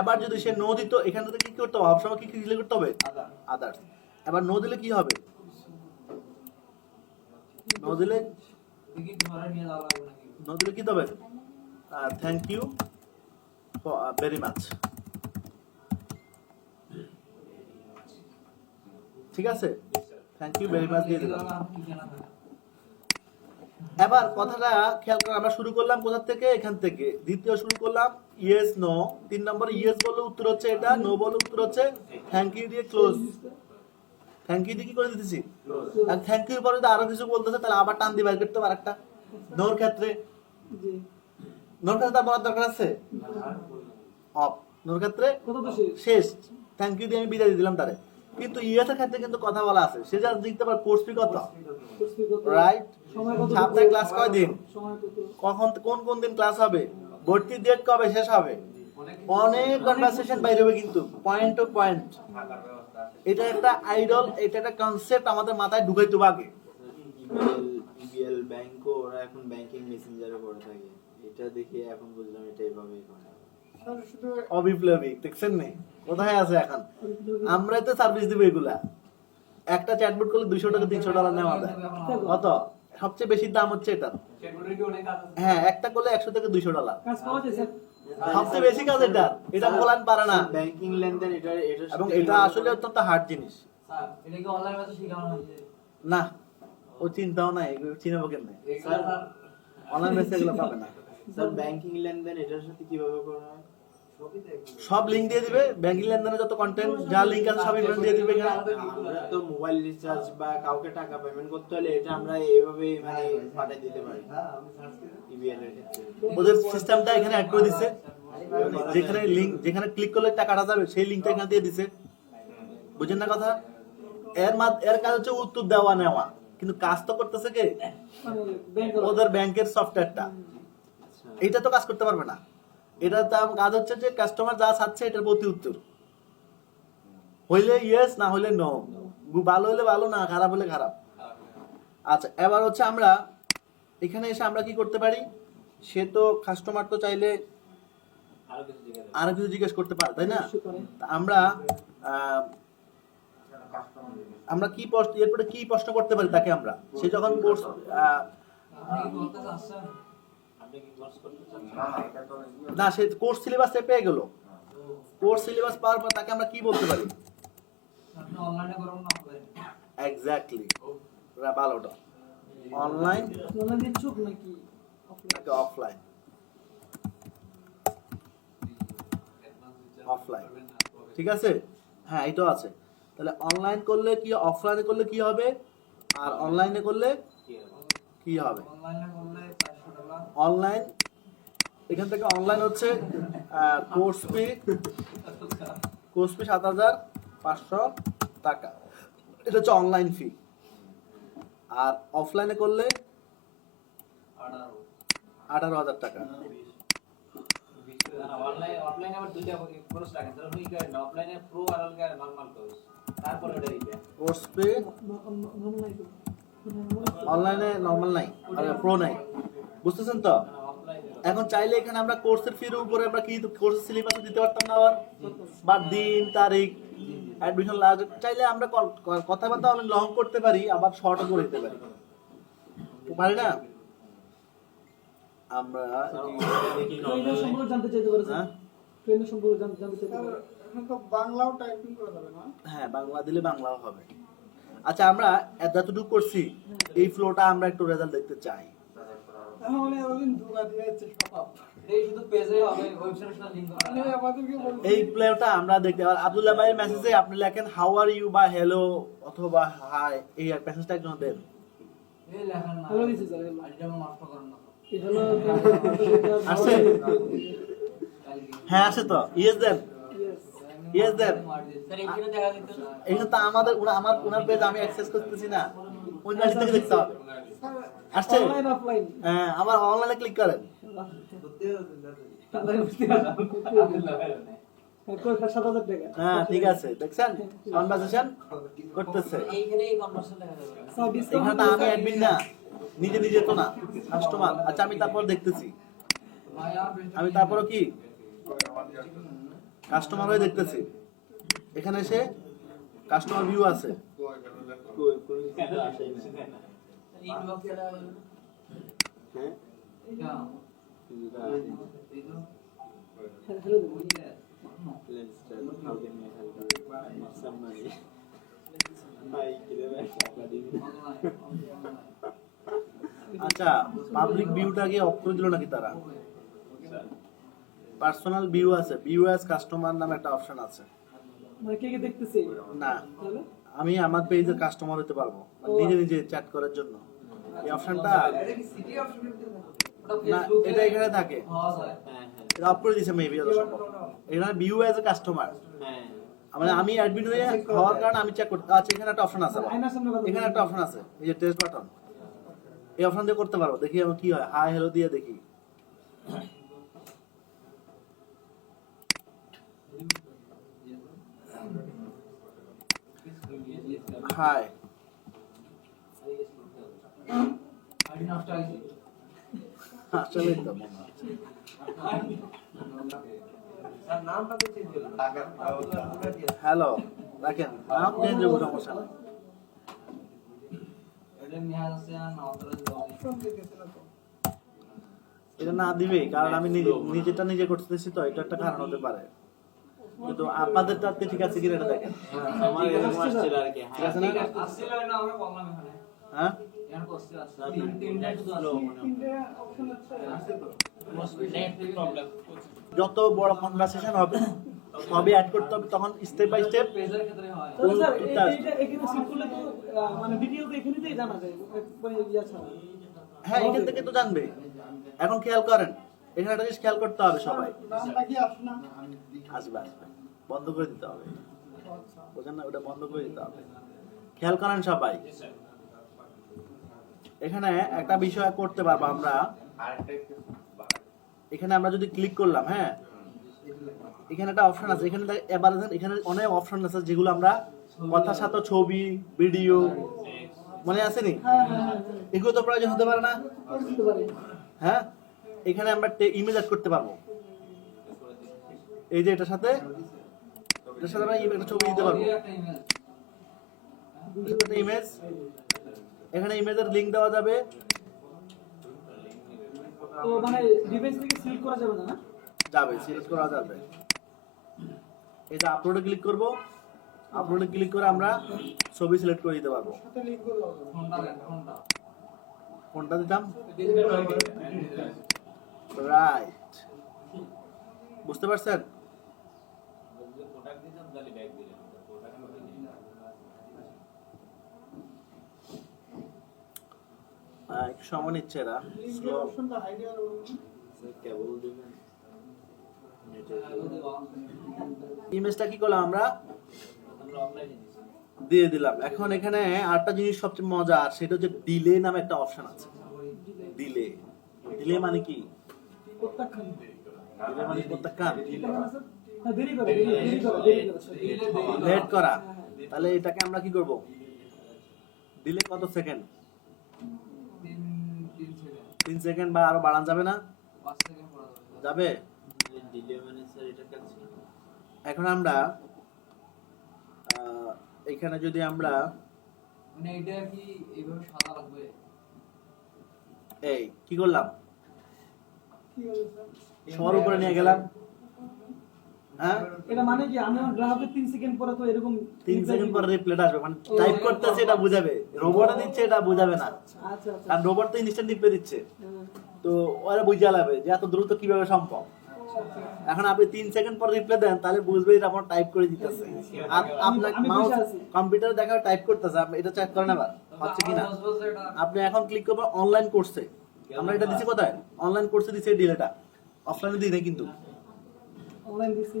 এবার যদি সে নো দিত, এখান থেকে কি করতে হবে? সবসময় কি সিলেক্ট করতে হবে? আদার্স। এবার নো দিলে কি হবে? নো দিলে কি দেবে? থ্যাংক ইউ ভেরি মাচ, ঠিক আছে? থ্যাংক ইউ ভেরি মাচ দিয়ে দিলাম। এবার কথাটা খেয়াল করে আমরা শুরু করলাম কোথা থেকে? এখান থেকে। দ্বিতীয় শুরু করলাম ইয়েস নো। 3 নম্বরে ইয়েস বললে উত্তর হচ্ছে এটা, নো বললে উত্তর হচ্ছে থ্যাংক ইউ দিয়ে ক্লোজ। থ্যাংক ইউ দিয়ে কি করে দিতেছি? আর থ্যাংক ইউর পরে যদি আরো কিছু বলতেছে তাহলে আবার টান দিয়ে বের করতে হবে আরেকটা। নোর ক্ষেত্রে তার বলার দরকার আছে? অফ। নোর ক্ষেত্রে শেষ। থ্যাংক ইউ দিয়ে আমি বিদায় দিয়ে দিলাম তারে। কিন্তু ইয়েস এর ক্ষেত্রে কিন্তু কথা বলা আছে। সে যা দিতে পারে কোর্স ফি কত, রাইট? সময় কত? সপ্তাহে ক্লাস কয় দিন, সময় কত? কখন কোন কোন দিন ক্লাস হবে, ভর্তি ডেট কবে শেষ হবে, অনেক কনভারসেশন বাইরে হবে কিন্তু পয়েন্ট টু পয়েন্ট। এটা একটা আইডল, এটা একটা কনসেপ্ট আমাদের মাথায় ঢুকাইতে হবে আগে। ইবিএল ব্যাংকও ওরা এখন ব্যাংকিং মেসেঞ্জারে করে থাকে, এটা দেখে এখন বুঝলাম এটা এভাবেই করে। অবিপ্লবিক দেখছেন নি কোথায় আছে এখন, আমরাই তো সার্ভিস দিব এগুলা। একটা চ্যাটবট করলে $200 $300 নেওয়া যায়, কত সবচেয়ে বেশি দাম হচ্ছে এটা। হ্যাঁ, একটা করলে $100 থেকে $200, কাজ পাওয়া যায় স্যার? সবচেয়ে বেশি কাজ এটা, এটা বলান পারে না। ব্যাংকিং লেনদেন এটা এবং এটা আসলে অত্যন্ত হার্ড জিনিস। স্যার এটা কি অনলাইন ভাষা শেখানো হয়েছে? না, ও চিন্তাও নাই, এগুলো চিনাবো কেমনে, স্যার অনলাইন মেসেজ এগুলো পাবে না। স্যার ব্যাংকিং লেনদেন এটার সাথে কিভাবে করা হয়? সব লিংক দিয়ে দিবে, ব্যাংকিং লেনদেনের যত কন্টেন্ট যা লিংক আছে সব ইনফরমেশন দিয়ে দিবে এখানে। আমরা তো মোবাইল রিচার্জ বা কাউকে টাকা পেমেন্ট করতে হলে এটা আমরা এইভাবে মানে পাঠিয়ে দিতে পারি ইবিএল এর ক্ষেত্রে। ওদের সিস্টেমটা এখানে অ্যাড করে দিছে, যেখানে লিংক, যেখানে ক্লিক করলে টাকাটা যাবে সেই লিংকটা এখানে দিয়ে দিছে। বুঝেন না কথা? এর কাজ হচ্ছে উত্তর দেওয়া নেওয়া, কিন্তু কাজ তো করতেছে কে? মানে ব্যাংক ওদের ব্যাংকের সফটওয়্যারটা। এটা তো কাজ করতে পারবে না। এটা তার কাজ হচ্ছে যে কাস্টমার যা চাচ্ছে এটার প্রতি উত্তর, হইলে ইয়েস, না হইলে নো, ভালো হলে ভালো, না খারাপ হলে খারাপ। আচ্ছা, এবার হচ্ছে আমরা এখানে এসে আমরা কি করতে পারি, সে তো কাস্টমার তো চাইলে আরো কিছু জিজ্ঞেস করতে পারে, তাই না? তা আমরা কি প্রশ্ন, এরপরে কি প্রশ্ন করতে পারি তাকে আমরা, সে যখন কোর্স আপনি কি করতে চাচ্ছেন? না, সে কোর্স সিলেবাস পেয়ে গেল, কোর্স সিলেবাস পাওয়ার পর তাকে আমরা কি বলতে পারি? আপনি অনলাইনে করুন না অফলাইনে? এক্স্যাক্টলি, ভালোটা অনলাইন অনলাইন ইচ্ছুক নাকি নাকি অফলাইন? অফলাইন, ঠিক আছে। হ্যাঁ, এটাও আছে। তাহলে অনলাইন করলে কি, অফলাইনে করলে কি হবে, আর অনলাইনে করলে কি হবে? অনলাইনে করলে $400, অনলাইন, এখান থেকে অনলাইন হচ্ছে কোর্স ফি 7,500 টাকা, এটা হচ্ছে অনলাইন ফি। আর অফলাইনে করলে 18,000 টাকা। অফলাইনে আবার দুইটা কোর্স রাখেন, তাহলে কি করেন না, অফলাইনে প্রো আর নরমাল কোর্স, তারপরে ওটা দিবেন। কোর্স ফি অনলাইনে নরমাল নাই আর প্রো নাই, বুঝতেছেন তো? এখন চাইলে এখানে আমরা কোর্সের ফির উপরে আমরা কি কোর্সের সিলেবাস দিতে পারতাম না, আবার বা দিন তারিখ অ্যাডমিশন লাগে, চাইলে আমরা কথাবার্তা অনেক লং করতে পারি, আবার শর্টও করে দিতে পারি, পারি না? আমরা ট্রেনের সম্পর্কে জানতে চাইতে পারে স্যার? হ্যাঁ? ট্রেনের সম্পর্কে জানতে চাইতে পারে? বাংলাও টাইপিং করা যাবে না? হ্যাঁ, বাংলা দিলে বাংলাও হবে। আচ্ছা, আমরা যতটুকু করছি এই ফ্লোটা আমরা একটু রেজাল্ট দেখতে চাই। তাহলে ওদিন ধোকা দিয়েছে সব। এই শুধু পেজে হবে, ওয়েবসাইটের সাথে লিংক করা আপনি আমাদেরকে বলুন। এই প্লেটা আমরা দেখতে পারি। আব্দুল্লাহ ভাইয়ের মেসেজে আপনি লেখেন হাউ আর ইউ বা হ্যালো অথবা হাই, এই মেসেজটা একজন দেন। এই লেখেন না, হ্যালো দিছি স্যার, আইডিটা নষ্ট করেন না তো। এই হলো আসছে? হ্যাঁ, আসে তো, ইয়েস দেন, ইয়েস দেন। স্যার এখানে দেখা দিত না। এখানে তো আমাদের ওনার পেজ আমি অ্যাক্সেস করতেছি না, ওই মেসেজ থেকে দেখতে হবে। আসছে? অনলাইন অফলাইন হ্যাঁ, আবার অনলাইনে ক্লিক করেন। কত 7,000 টাকা? হ্যাঁ, ঠিক আছে, দেখছেন কনভারসেশন করতেছে। এইখানে এই কনভার্সন দেখা যাবে। স্যার ডিসকাউন্ট এখানে তো আমি অ্যাডমিন না, নিজে তো না, কাস্টমার। আচ্ছা, আমি তারপর দেখতেছি, আমি তারপর কি কাস্টমার হয়ে দেখতেছি। এখানে এসে কাস্টমার ভিউ আছে, ইনবক্সে দেখা যাবে। হ্যাঁ এটা hello let's start how can we help you some money ভাই কিভাবে টাকা দিবি আচ্ছা, পাবলিক ভিউটা কি অফ করে দিল নাকি তারা? পার্সোনাল ভিউ আছে, ভিউ অ্যাজ কাস্টমার নামে একটা অপশন আছে। মানে কে কে দেখতেছে? না, তাহলে আমি আমার পেজের কাস্টমার হতে পারবো, নিজে নিজে চ্যাট করার জন্য এই অপশনটা এটা কি সিটি অপশন ওটা না, ফেসবুকে এটা এখানে থাকে, হ্যাঁ স্যার। হ্যাঁ হ্যাঁ এটা অফ করে দিয়েছে মেবি, যত সম্ভব। এখানে ভিউ অ্যাজ এ কাস্টমার, হ্যাঁ মানে আমি অ্যাডমিন হয়ে হওয়ার কারণে আমি চেক করতে। আচ্ছা, এখানে একটা অপশন আছে আবার। আয়নার সামনে কথা এখানে একটা অপশন আছে, এই যে টেস্ট বাটন, এই অপশন দিয়ে করতে পারবো। দেখি আমার কি হয়, হাই হ্যালো দিয়ে দেখি। হাই আইডি নষ্ট হয়েছে আসলেই তো মনে হচ্ছে। স্যার নামটা তো চেঞ্জ হলো হ্যালো দেখেন, নাম চেঞ্জ হবে, সমস্যা নাই। এটা নিহাজ হোসেন অথরাইজ অপশন দিতেছে না তো। এটা না দিবে, কারণ আমি নিজেটা নিজে করতেছি, তো এটা একটা কারণ হতে পারে। কিন্তু আপনাদেরটা ঠিক আছে কিনা এটা দেখেন। আমার এরকম আসছিল আর কি। ঠিক আছে না? আসছিল না আমরা বললাম এখানে হ্যাঁ এখানে কোশ্চেন আছে তিনটা শুধু আছে। তিনটে অপশন আছে তো। যত বড় কনভারসেশন হবে সবই অ্যাড করতে হবে, তখন স্টেপ বাই স্টেপ। পেজের ক্ষেত্রে হয় তাহলে স্যার কোনটা আসবে? এইটা এখানে সিট করলে তো মানে ভিডিও তো এখানেই জানা যায় মানে ইয়া ছাড়া। হ্যাঁ, এখান থেকে তো জানবে। এখন খেয়াল করেন, এখানে একটা জিনিস খেয়াল করতে হবে সবাই। নামটা কি আসে না? আসবে আসবে, বন্ধ করে দিতে হবে, বুঝেন না? ওটা বন্ধ করে দিতে হবে। খেয়াল করেন সবাই, এখানে একটা বিষয় করতে পারবো আমরা। এখানে আমরা যদি ক্লিক করলাম, হ্যাঁ, এখানে একটা অপশন আছে। এখানে এবার দেখেন, এখানে অনেক অপশন আছে যেগুলো আমরা কথার সাথে ছবি, ভিডিও, মনে আছে নি? এগুলো তো প্রয়োজন হতে পারে না? দিতে পারে। হ্যাঁ, এখানে আমরা ইমেজ অ্যাড করতে পারবো। এই যে এটার সাথে আমরা একটা ছবি দিতে পারবো, একটা ইমেল একটা ইমেজ। এখানে ইমেজের লিংক দেওয়া যাবে। তো মানে ডিভাইস থেকে সিলেক্ট করা যাবে না? যাবে, সিলেক্ট করা যাবে। এটা আপলোডে ক্লিক করব। আপলোডে ক্লিক করে আমরা ছবি সিলেক্ট করে দিতে পারবো। সাথে লিংক করে দাও। ফোনটা দেন ফোনটা কোনটা দিতাম? ডিজিটাল হয়ে রাইট, বুঝতে পারছেন? প্রোডাক্ট দিতাম তাহলে ব্যাগ দিলাম প্রোডাক্ট একটু সময় নিচ্ছে এরা, লিংকের স্লো। অপশনটা আইডিয়া কেবল দিবেন। ইমেজটা কি করলাম আমরা? আমরা অনলাইনে দিছি দিয়ে দিলাম। এখন এখানে আরেকটা জিনিস সবচেয়ে মজার, সেটা হচ্ছে ডিলে নামে একটা অপশন আছে। ডিলে, ডিলে মানে কি? প্রত্যাখ্যান। ডিলে মানে প্রত্যাখ্যান, হ্যাঁ, দেরি করে দেরি করে। লেট করা। তাহলে এটাকে আমরা কি করব? ডিলে কত সেকেন্ড? 3 সেকেন্ড বা আরো বাড়ানো যাবে না? 5 সেকেন্ড পড়া যাবে। যাবে ডিলে মানে স্যার এটা কাজ কি? এখন আমরা এখানে যদি আমরা মানে এটা কি এইভাবে সাদা লাগবে এই কি করলাম, কি হলো স্যার? সবার উপরে নিয়ে গেলাম, হ্যাঁ, এটা মানে কি আমি আমার গ্রাহকের 3 সেকেন্ড পরে তো এরকম 3 সেকেন্ড পরে রিপ্লাইটা আসবে, মানে টাইপ করতেছে এটা বুঝাবে, রোবটে দিচ্ছে এটা বুঝাবে না, আচ্ছা আচ্ছা কারণ রোবট তো ইনস্ট্যান্ট রিপ্লাই দিচ্ছে, তো ওরা বুঝে যাবে যে এত দ্রুত কিভাবে সম্ভব। এখন আপনি 3 সেকেন্ড পর রিপ্লাই দেন, তাহলে বুঝবে এটা আপনার টাইপ করে দিতেছে। আপনার আমি মাউস বসে আছি। কম্পিউটারে দেখা টাইপ করতেছে, আপনি এটা চেক করেন আবার হচ্ছে কিনা। বলছে এটা আপনি এখন ক্লিক করবেন অনলাইন কোর্সে, আমরা এটা দিছি কোথায়? অনলাইন কোর্সে দিছি ডিলেটা, অফলাইনে দিই না কিন্তু। অনলাইন দিছি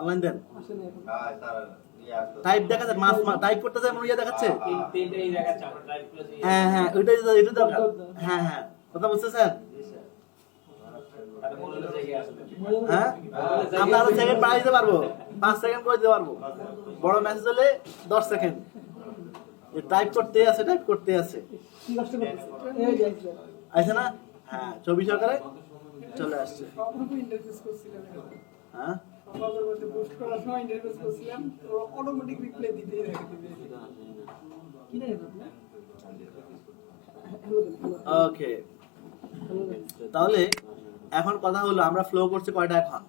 অনলাইন দেন, আসে না এখন। টাইপ দেখা যায়, মাস টাইপ করতেছে এমন ইয়ে দেখাচ্ছে। তিনটেই দেখাচ্ছে আমরা ট্রাই করেছি হ্যাঁ হ্যাঁ, ওইটাই এটা দরকার। হ্যাঁ হ্যাঁ, কথা বুঝতেছেন? তাহলে মনে হলো যে এগিয়ে আসবে হ্যাঁ, আমরা আরো সেকেন্ড বাড়াই দিতে পারবো, 5 সেকেন্ড করে দিতে পারবো। বড় মেসেজ হলে 10 সেকেন্ড। টাইপ করতে আছে, টাইপ করতে আছে, কি কষ্ট করতেছে এই যে আসছে। আছে না? হ্যাঁ, 24 সকালে চলে আসছে। সবরূপে ইন্টারফেস করছিলাম এখন। হ্যাঁ, সবার মধ্যে পোস্ট করার সময় ইন্টারফেস করছিলাম, তো অটোমেটিক রিপ্লাই দিতেই থাকে দিবে। কি রে আপনার হ্যালো হ্যালো ওকে। তাহলে এখন কথা হলো, আমরা ফ্লো করছি কয়টা এখন?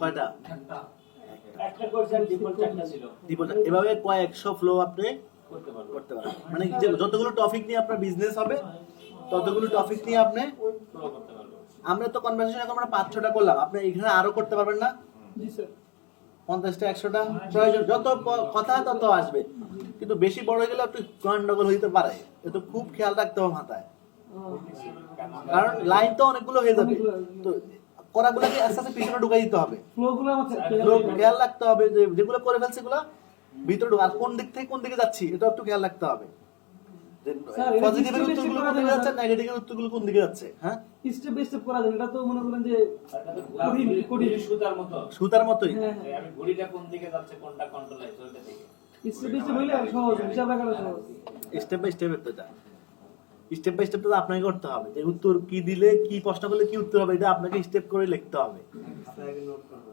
কয়টা? একটা একটা কোর্সের ডিফল্ট একটা ছিল এভাবে কয়েকশো ফ্লো আপনি করতে পারবো করতে পারেন। মানে যে যতগুলো টপিক নিয়ে আপনার বিজনেস হবে, ততগুলো টপিক নিয়ে আপনি, ফলো করতে পারবো আমরা তো কনভারসেশন এখন আমরা 5-6টা করলাম, আপনি এখানে আরো করতে পারবেন না? জি স্যার 50টা 100টা প্রয়োজন, যত কথা তত আসবে, কিন্তু বেশি বড় হয়ে গেলে একটু গন্ডগোল হইতে পারে, এটা খুব খেয়াল রাখতে হবে মাথায়, কারণ লাইন তো অনেকগুলো হয়ে যাবে, তো করাগুলোকে আস্তে আস্তে পিছনে ঢুকাই দিতে হবে, ফ্লো গুলো আমার খেয়াল রাখতে হবে যে যেগুলো করে ফেলছে এগুলো ভিতরে ঢুকা, আর কোন দিক থেকে কোন দিকে যাচ্ছি এটা একটু খেয়াল রাখতে হবে। স্যার, এটা পজিটিভের step by উত্তরগুলো step কোন দিকে করা যাচ্ছে, যায় না? নেগেটিভের উত্তরগুলো কোন দিকে যাচ্ছে? হ্যাঁ, স্টেপ বাই স্টেপ করা যায় এটা তো মনে করেন যে কঠিন কঠিন ঘড়ি সুতার মতো সুতার মতোই। হ্যাঁ এই আমি ঘড়িটা কোন দিকে যাচ্ছে কোনটা কন্ট্রোল আছে ওইটা দিকে স্টেপ বাই স্টেপ হইলে আর সহজ হিসাব রাখাটা সহজ স্টেপ বাই স্টেপ তো এটা স্টেপ বাই স্টেপ তো আপনাকে করতে হবে, যে উত্তর কি দিলে কি প্রশ্ন করলে কি উত্তর হবে এটা আপনাকে স্টেপ করে লিখতে হবে,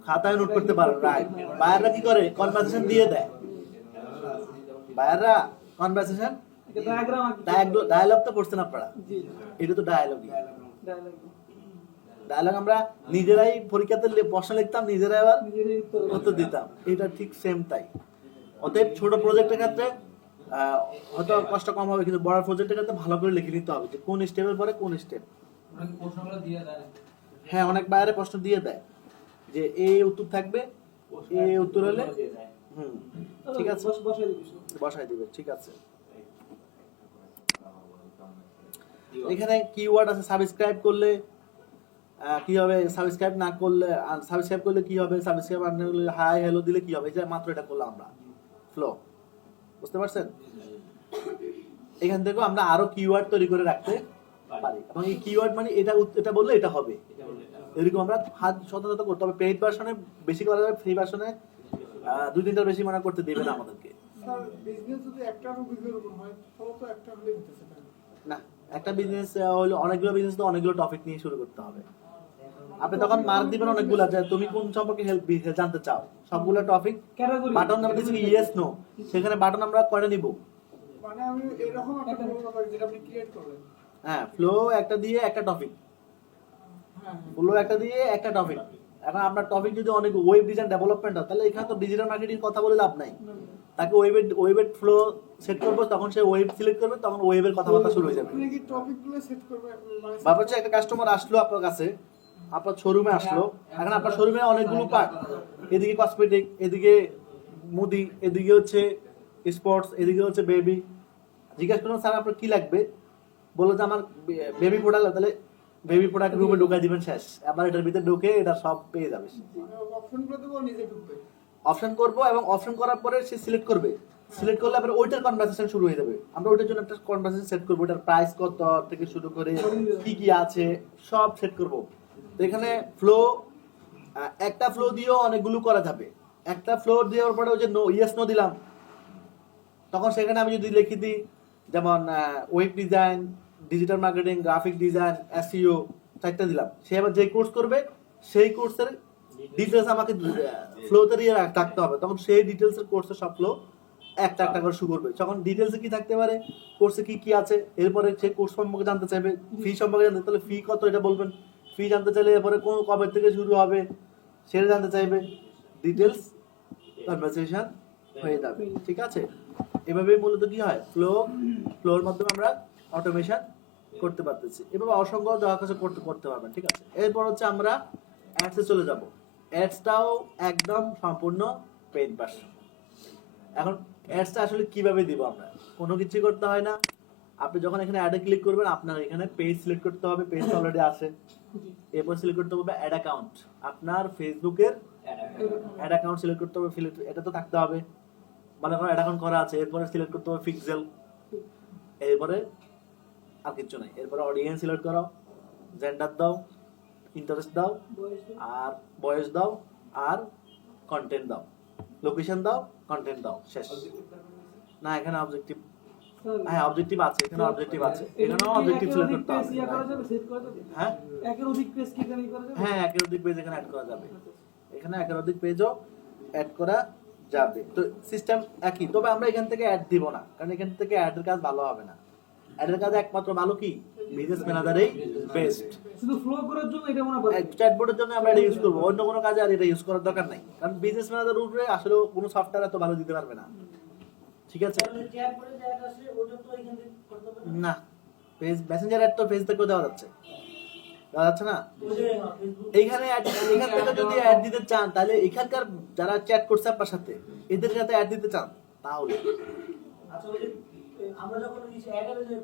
খাতায় নোট করতে পারেন। রাইট। বায়াররা কি করে, কনভারসেশন দিয়ে দেয়, বায়াররা কনভারসেশন একটা ডায়াগ্রাম আঁকি ডায়ালগ তো পড়ছেন আপনারা, জি এটা তো ডায়ালগই। ডায়াগ্রাম ডায়ালগ আমরা নিজেরাই পরীক্ষাতে প্রশ্ন লিখতাম, নিজেরাই আবার নিজেরই উত্তর দিতাম, এটা ঠিক সেম তাই। অতএব ছোট প্রজেক্টের ক্ষেত্রে হয়তো কষ্ট কম হবে, কিন্তু বড় প্রজেক্টের ক্ষেত্রে ভালো করে লিখে নিতে হবে যে কোন স্টেপের পরে কোন স্টেপ। ওরা কি প্রশ্নগুলো দিয়ে দেয়? হ্যাঁ, অনেক বাইরে প্রশ্ন দিয়ে দেয় যে এই উত্তর থাকবে, এই উত্তর হলে ঠিক আছে বসাই দিবি বসাই দিবে, ঠিক আছে। এখানে কিওয়ার্ড আছে, সাবস্ক্রাইব করলে কি হবে, সাবস্ক্রাইব না করলে, সাবস্ক্রাইব করলে কি হবে, সাবস্ক্রাইব না করলে হাই হ্যালো দিলে কি হবে, এই যে মাত্র এটা করলাম আমরা ফ্লো, বুঝতে পারছেন? এখান থেকে আমরা আরো কিওয়ার্ড তৈরি করে রাখতে পারি, এবং এই কিওয়ার্ড মানে এটা এটা বললে এটা হবে, এরকম আমরা হাত সতর্ক করতে হবে। পেইড ভার্সনে বেশি করা যাবে, ফ্রি ভার্সনে 2-3টার বেশি মনে করতে দেবে না আমাদেরকে। স্যার বিজনেস যদি একটা রুবিকের উপর হয় তাহলে তো একটা হলে দিতেছে তাই না, একটা বিজনেস হলো, অনেকগুলো বিজনেস তো অনেকগুলো টপিক নিয়ে শুরু করতে হবে। আপনি তখন মার্ক দিবেন অনেকগুলো, যে তুমি কোন সম্পর্কে হেল্প জানতে চাও, সবগুলো টপিক ক্যাটাগরি বাটন আমরা দিচ্ছি ইয়েস নো, সেখানে বাটন আমরা কয়টা নিব? মানে আমি এরকম একটা বলতে পারি যেটা আপনি ক্রিয়েট করবেন। হ্যাঁ, ফ্লো একটা দিয়ে একটা টপিক, হ্যাঁ ফ্লো একটা দিয়ে একটা টপিক। এখন আপনার টপিক যদি অনেক ওয়েব ডিজাইন ডেভেলপমেন্ট হয়, তাহলে এখানে তো ডিজিটাল মার্কেটিং কথা বলে লাভ নাই। তাকে ওয়েবের ফ্লো সেট করবো, তখন সে ওয়েব সিলেক্ট করবে, তখন ওয়েবের কথাবার্তা শুরু হয়ে যাবে। আপনি কি টপিকগুলো সেট করবেন মানে ব্যাপার হচ্ছে একটা কাস্টমার আসলো আপনার কাছে, আপনার শোরুমে আসলো, এখন আপনার শোরুমে অনেকগুলো পার্ট, এদিকে কসমেটিক, এদিকে মুদি, এদিকে হচ্ছে স্পোর্টস, এদিকে হচ্ছে বেবি। জিজ্ঞাসা করলাম স্যার আপনার কি লাগবে, বললো যে আমার বেবি প্রোডাক্ট, তাহলে বেবি প্রোডাক্ট রুমে ঢুকাই দিবেন, শেষ। আবার এটার ভিতরে ঢুকে এটা সব পেয়ে যাবে। অপশনগুলো দেবো নিজে ঢুকবে। অপশন করবো, এবং অপশন করার পরে সে সিলেক্ট করবে, সিলেক্ট করলে আবার ওইটার কনভারসেশন শুরু হয়ে যাবে। আমরা ওইটার জন্য একটা কনভারসেশন সেট করবো, ওটার প্রাইস কত থেকে শুরু করে কি কি আছে সব সেট করবো। তো এখানে ফ্লো, একটা ফ্লো দিয়েও অনেকগুলো করা যাবে। একটা ফ্লো দেওয়ার পরে ওই যে নো ইয়েস নো দিলাম, তখন সেখানে আমি যদি লিখে দিই যেমন web design, digital marketing, graphic design, SEO, 4টা দিলাম, সে আবার যে কোর্স করবে সেই কোর্সের ডিটেলস আমাকে ফ্লোতে দিয়ে রাখতে হবে, তখন সেই ডিটেলসের কোর্সের সব ফ্লো একটা একটা করে শুরু করবে। তখন ডিটেলসে কি থাকতে পারে, কোর্সে কি কি আছে, এরপরে সে কোর্স সম্পর্কে জানতে চাইবে, ফি সম্পর্কে জানতে, তাহলে ফি কত এটা বলবেন, ফি জানতে চাইলে এরপরে কোন কবে থেকে শুরু হবে সেটা জানতে চাইবে, ডিটেলস কনভারসেশন হয়ে যাবে, ঠিক আছে। এভাবেই মূলত কি হয়, ফ্লোর মাধ্যমে আমরা অটোমেশন করতে পারতেছি। এভাবে অসংখ্য দরখাস্ত করতে পারবেন, ঠিক আছে। এরপর হচ্ছে আমরা অ্যাডসে চলে যাব। অ্যাডসটাও একদম সম্পূর্ণ পেইড ভার্সন। এখন অ্যাডসটা আসলে কিভাবে দিব আমরা, কোনো কিছুই করতে হয় না। আপনি যখন এখানে অ্যাডে ক্লিক করবেন, আপনার এখানে পেজ সিলেক্ট করতে হবে, পেজ অলরেডি আছে। এরপর সিলেক্ট করতে হবে অ্যাড অ্যাকাউন্ট, আপনার ফেসবুকের অ্যাড অ্যাকাউন্ট সিলেক্ট করতে হবে, এটা তো থাকতে হবে, মানে অ্যাড অ্যাকাউন্ট করা আছে। এরপরে সিলেক্ট করতে হবে পিক্সেল, এরপরে আর কিছু নাই। এরপরে অডিয়েন্স সিলেক্ট করো, জেন্ডার দাও, ইন্টারেস্ট দাও, আর বয়স দাও, আর কন্টেন্ট দাও, লোকেশন দাও, কন্টেন্ট দাও, শেষ। না, এখানে অবজেক্টিভ, হ্যাঁ অবজেক্টিভ আছে, এখানে অবজেক্টিভ আছে, এখানেও অবজেক্টিভ সিলেক্ট করতে হবে। হ্যাঁ একের অধিক পেজ কি এখানে করা যাবে? হ্যাঁ, একের অধিক পেজ এখানে অ্যাড করা যাবে, এখানে একের অধিক পেজও অ্যাড করা যাবে। তো সিস্টেম একই, তবে আমরা এখান থেকে অ্যাড দিব না, কারণ এখান থেকে অ্যাডের কাজ ভালো হবে না। অ্যাডের কাজ একমাত্র ভালো কি, বিজনেস ম্যানেজারই বেস্ট। শুধু ফ্লো করার জন্য এটা মনে পড়ে। চ্যাটবটের জন্য আমরা এটা ইউজ করব, অন্য কোনো কাজে আর এটা ইউজ করার দরকার নাই, কারণ বিজনেস ম্যানেজার উপরে আসলে কোনো সফটওয়্যার এত ভালো দিতে পারবে না, ঠিক আছে। না, পেজ মেসেঞ্জার অ্যাড তো পেজ থেকে দেওয়া যাচ্ছে না। এইখানে এখান থেকে যদি অ্যাড দিতে চান, তাহলে এখানকার যারা চ্যাট করছে আপনার সাথে, এদের সাথে অ্যাড দিতে চান, তাহলে আমরা যখন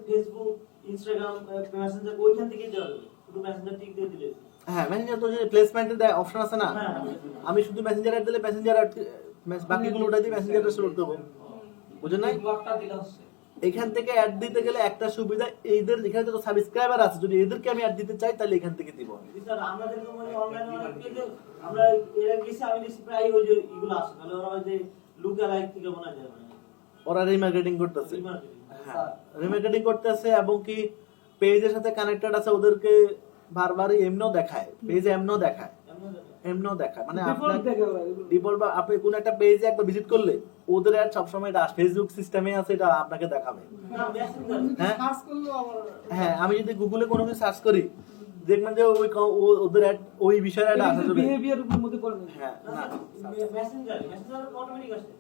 ফেসবুক, ইনস্টাগ্রাম, মেসেঞ্জার ওইখান থেকে দেওয়া যাবে, শুধু মেসেঞ্জার টিক দিয়ে দিলে। হ্যাঁ, মেসেঞ্জার তো যে প্লেসমেন্টে দেয় অপশন আছে না, আমি শুধু মেসেঞ্জার অ্যাড দিলে মেসেঞ্জার অ্যাড, বাকিগুলো ওটা দিয়ে মেসেঞ্জারটা সিলেক্ট করব, বুঝেন নাই? ব্লকটা দিলে হচ্ছে এখান থেকে অ্যাড দিতে গেলে একটা সুবিধা, এদের এখানে যত সাবস্ক্রাইবার আছে যদি এদেরকে আমি অ্যাড দিতে চাই তাহলে এখান থেকে দিব। স্যার আমরা যেরকম মানে অনলাইনে অনেক পেজে আমরা এর আগে গেছি, আমি দেখছি প্রায় ওই যে এগুলো আসে, তাহলে ওরা ওই যে লুকা লাইক থেকে মনে যায় মানে ওরা রিমার্কেটিং করতেছে, remarketing। হ্যাঁ রিমার্কেটিং করতেছে এবং কি পেজের সাথে কানেক্টেড আছে ওদেরকে বারবার এমনও দেখায়, পেজে এমনও দেখায়, এমনও দেখায় মানে আপনার ডিফল্ট দেখে ওরা এগুলো। ডিফল্ট বা আপনি কোন একটা পেজে একবার ভিজিট করলে ওদের অ্যাড সবসময় এটা ফেসবুক সিস্টেমে আছে, এটা আপনাকে দেখাবে। না মেসেঞ্জার হ্যাঁ সার্চ করলেও আবার হ্যাঁ আমি যদি গুগলে কোনো কিছু সার্চ করি দেখবেন যে ওই ওদের অ্যাড ওই বিষয়ের অ্যাড আসা যাবে। বিহেভিয়ার উপর মধ্যে পড়ে না। হ্যাঁ না মেসেঞ্জার অটোমেটিক আসে।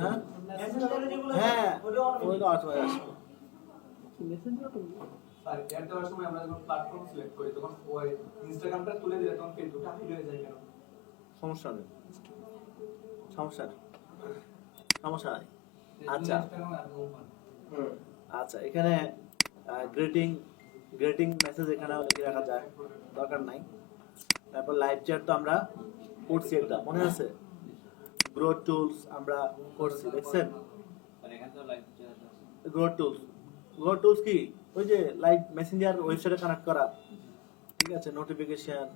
হ্যাঁ মেসেঞ্জারে যেগুলো হ্যাঁ ওটা অটোমেটিক। ওই তো আসবে আসবে। মেসেঞ্জার তো আর অ্যাড দেওয়ার সময় আমরা যখন প্ল্যাটফর্ম সিলেক্ট করি তখন ওই ইনস্টাগ্রামটা তুলে দিলে তখন ফেসবুকটা হাইড হয়ে যায় কেন? সমস্যা নেই, সমস্যা নেই, সমস্যা নেই। আচ্ছা ইনস্টাগ্রাম আর ওমান আচ্ছা এখানে গ্রেটিং মেসেজ এখানেও লিখে রাখা যায়, দরকার নাই। তারপর লাইভ চ্যাট তো আমরা করছি, একটা মনে আছে, গ্রোথ টুলস আমরা করছি, দেখছেন আর এখানে তো লাইভ চ্যাট আছে। গ্রোথ টুলস কি ওই যে লাইভ মেসেঞ্জার ওয়েবসাইটে কানেক্ট করা, ঠিক আছে, নোটিফিকেশন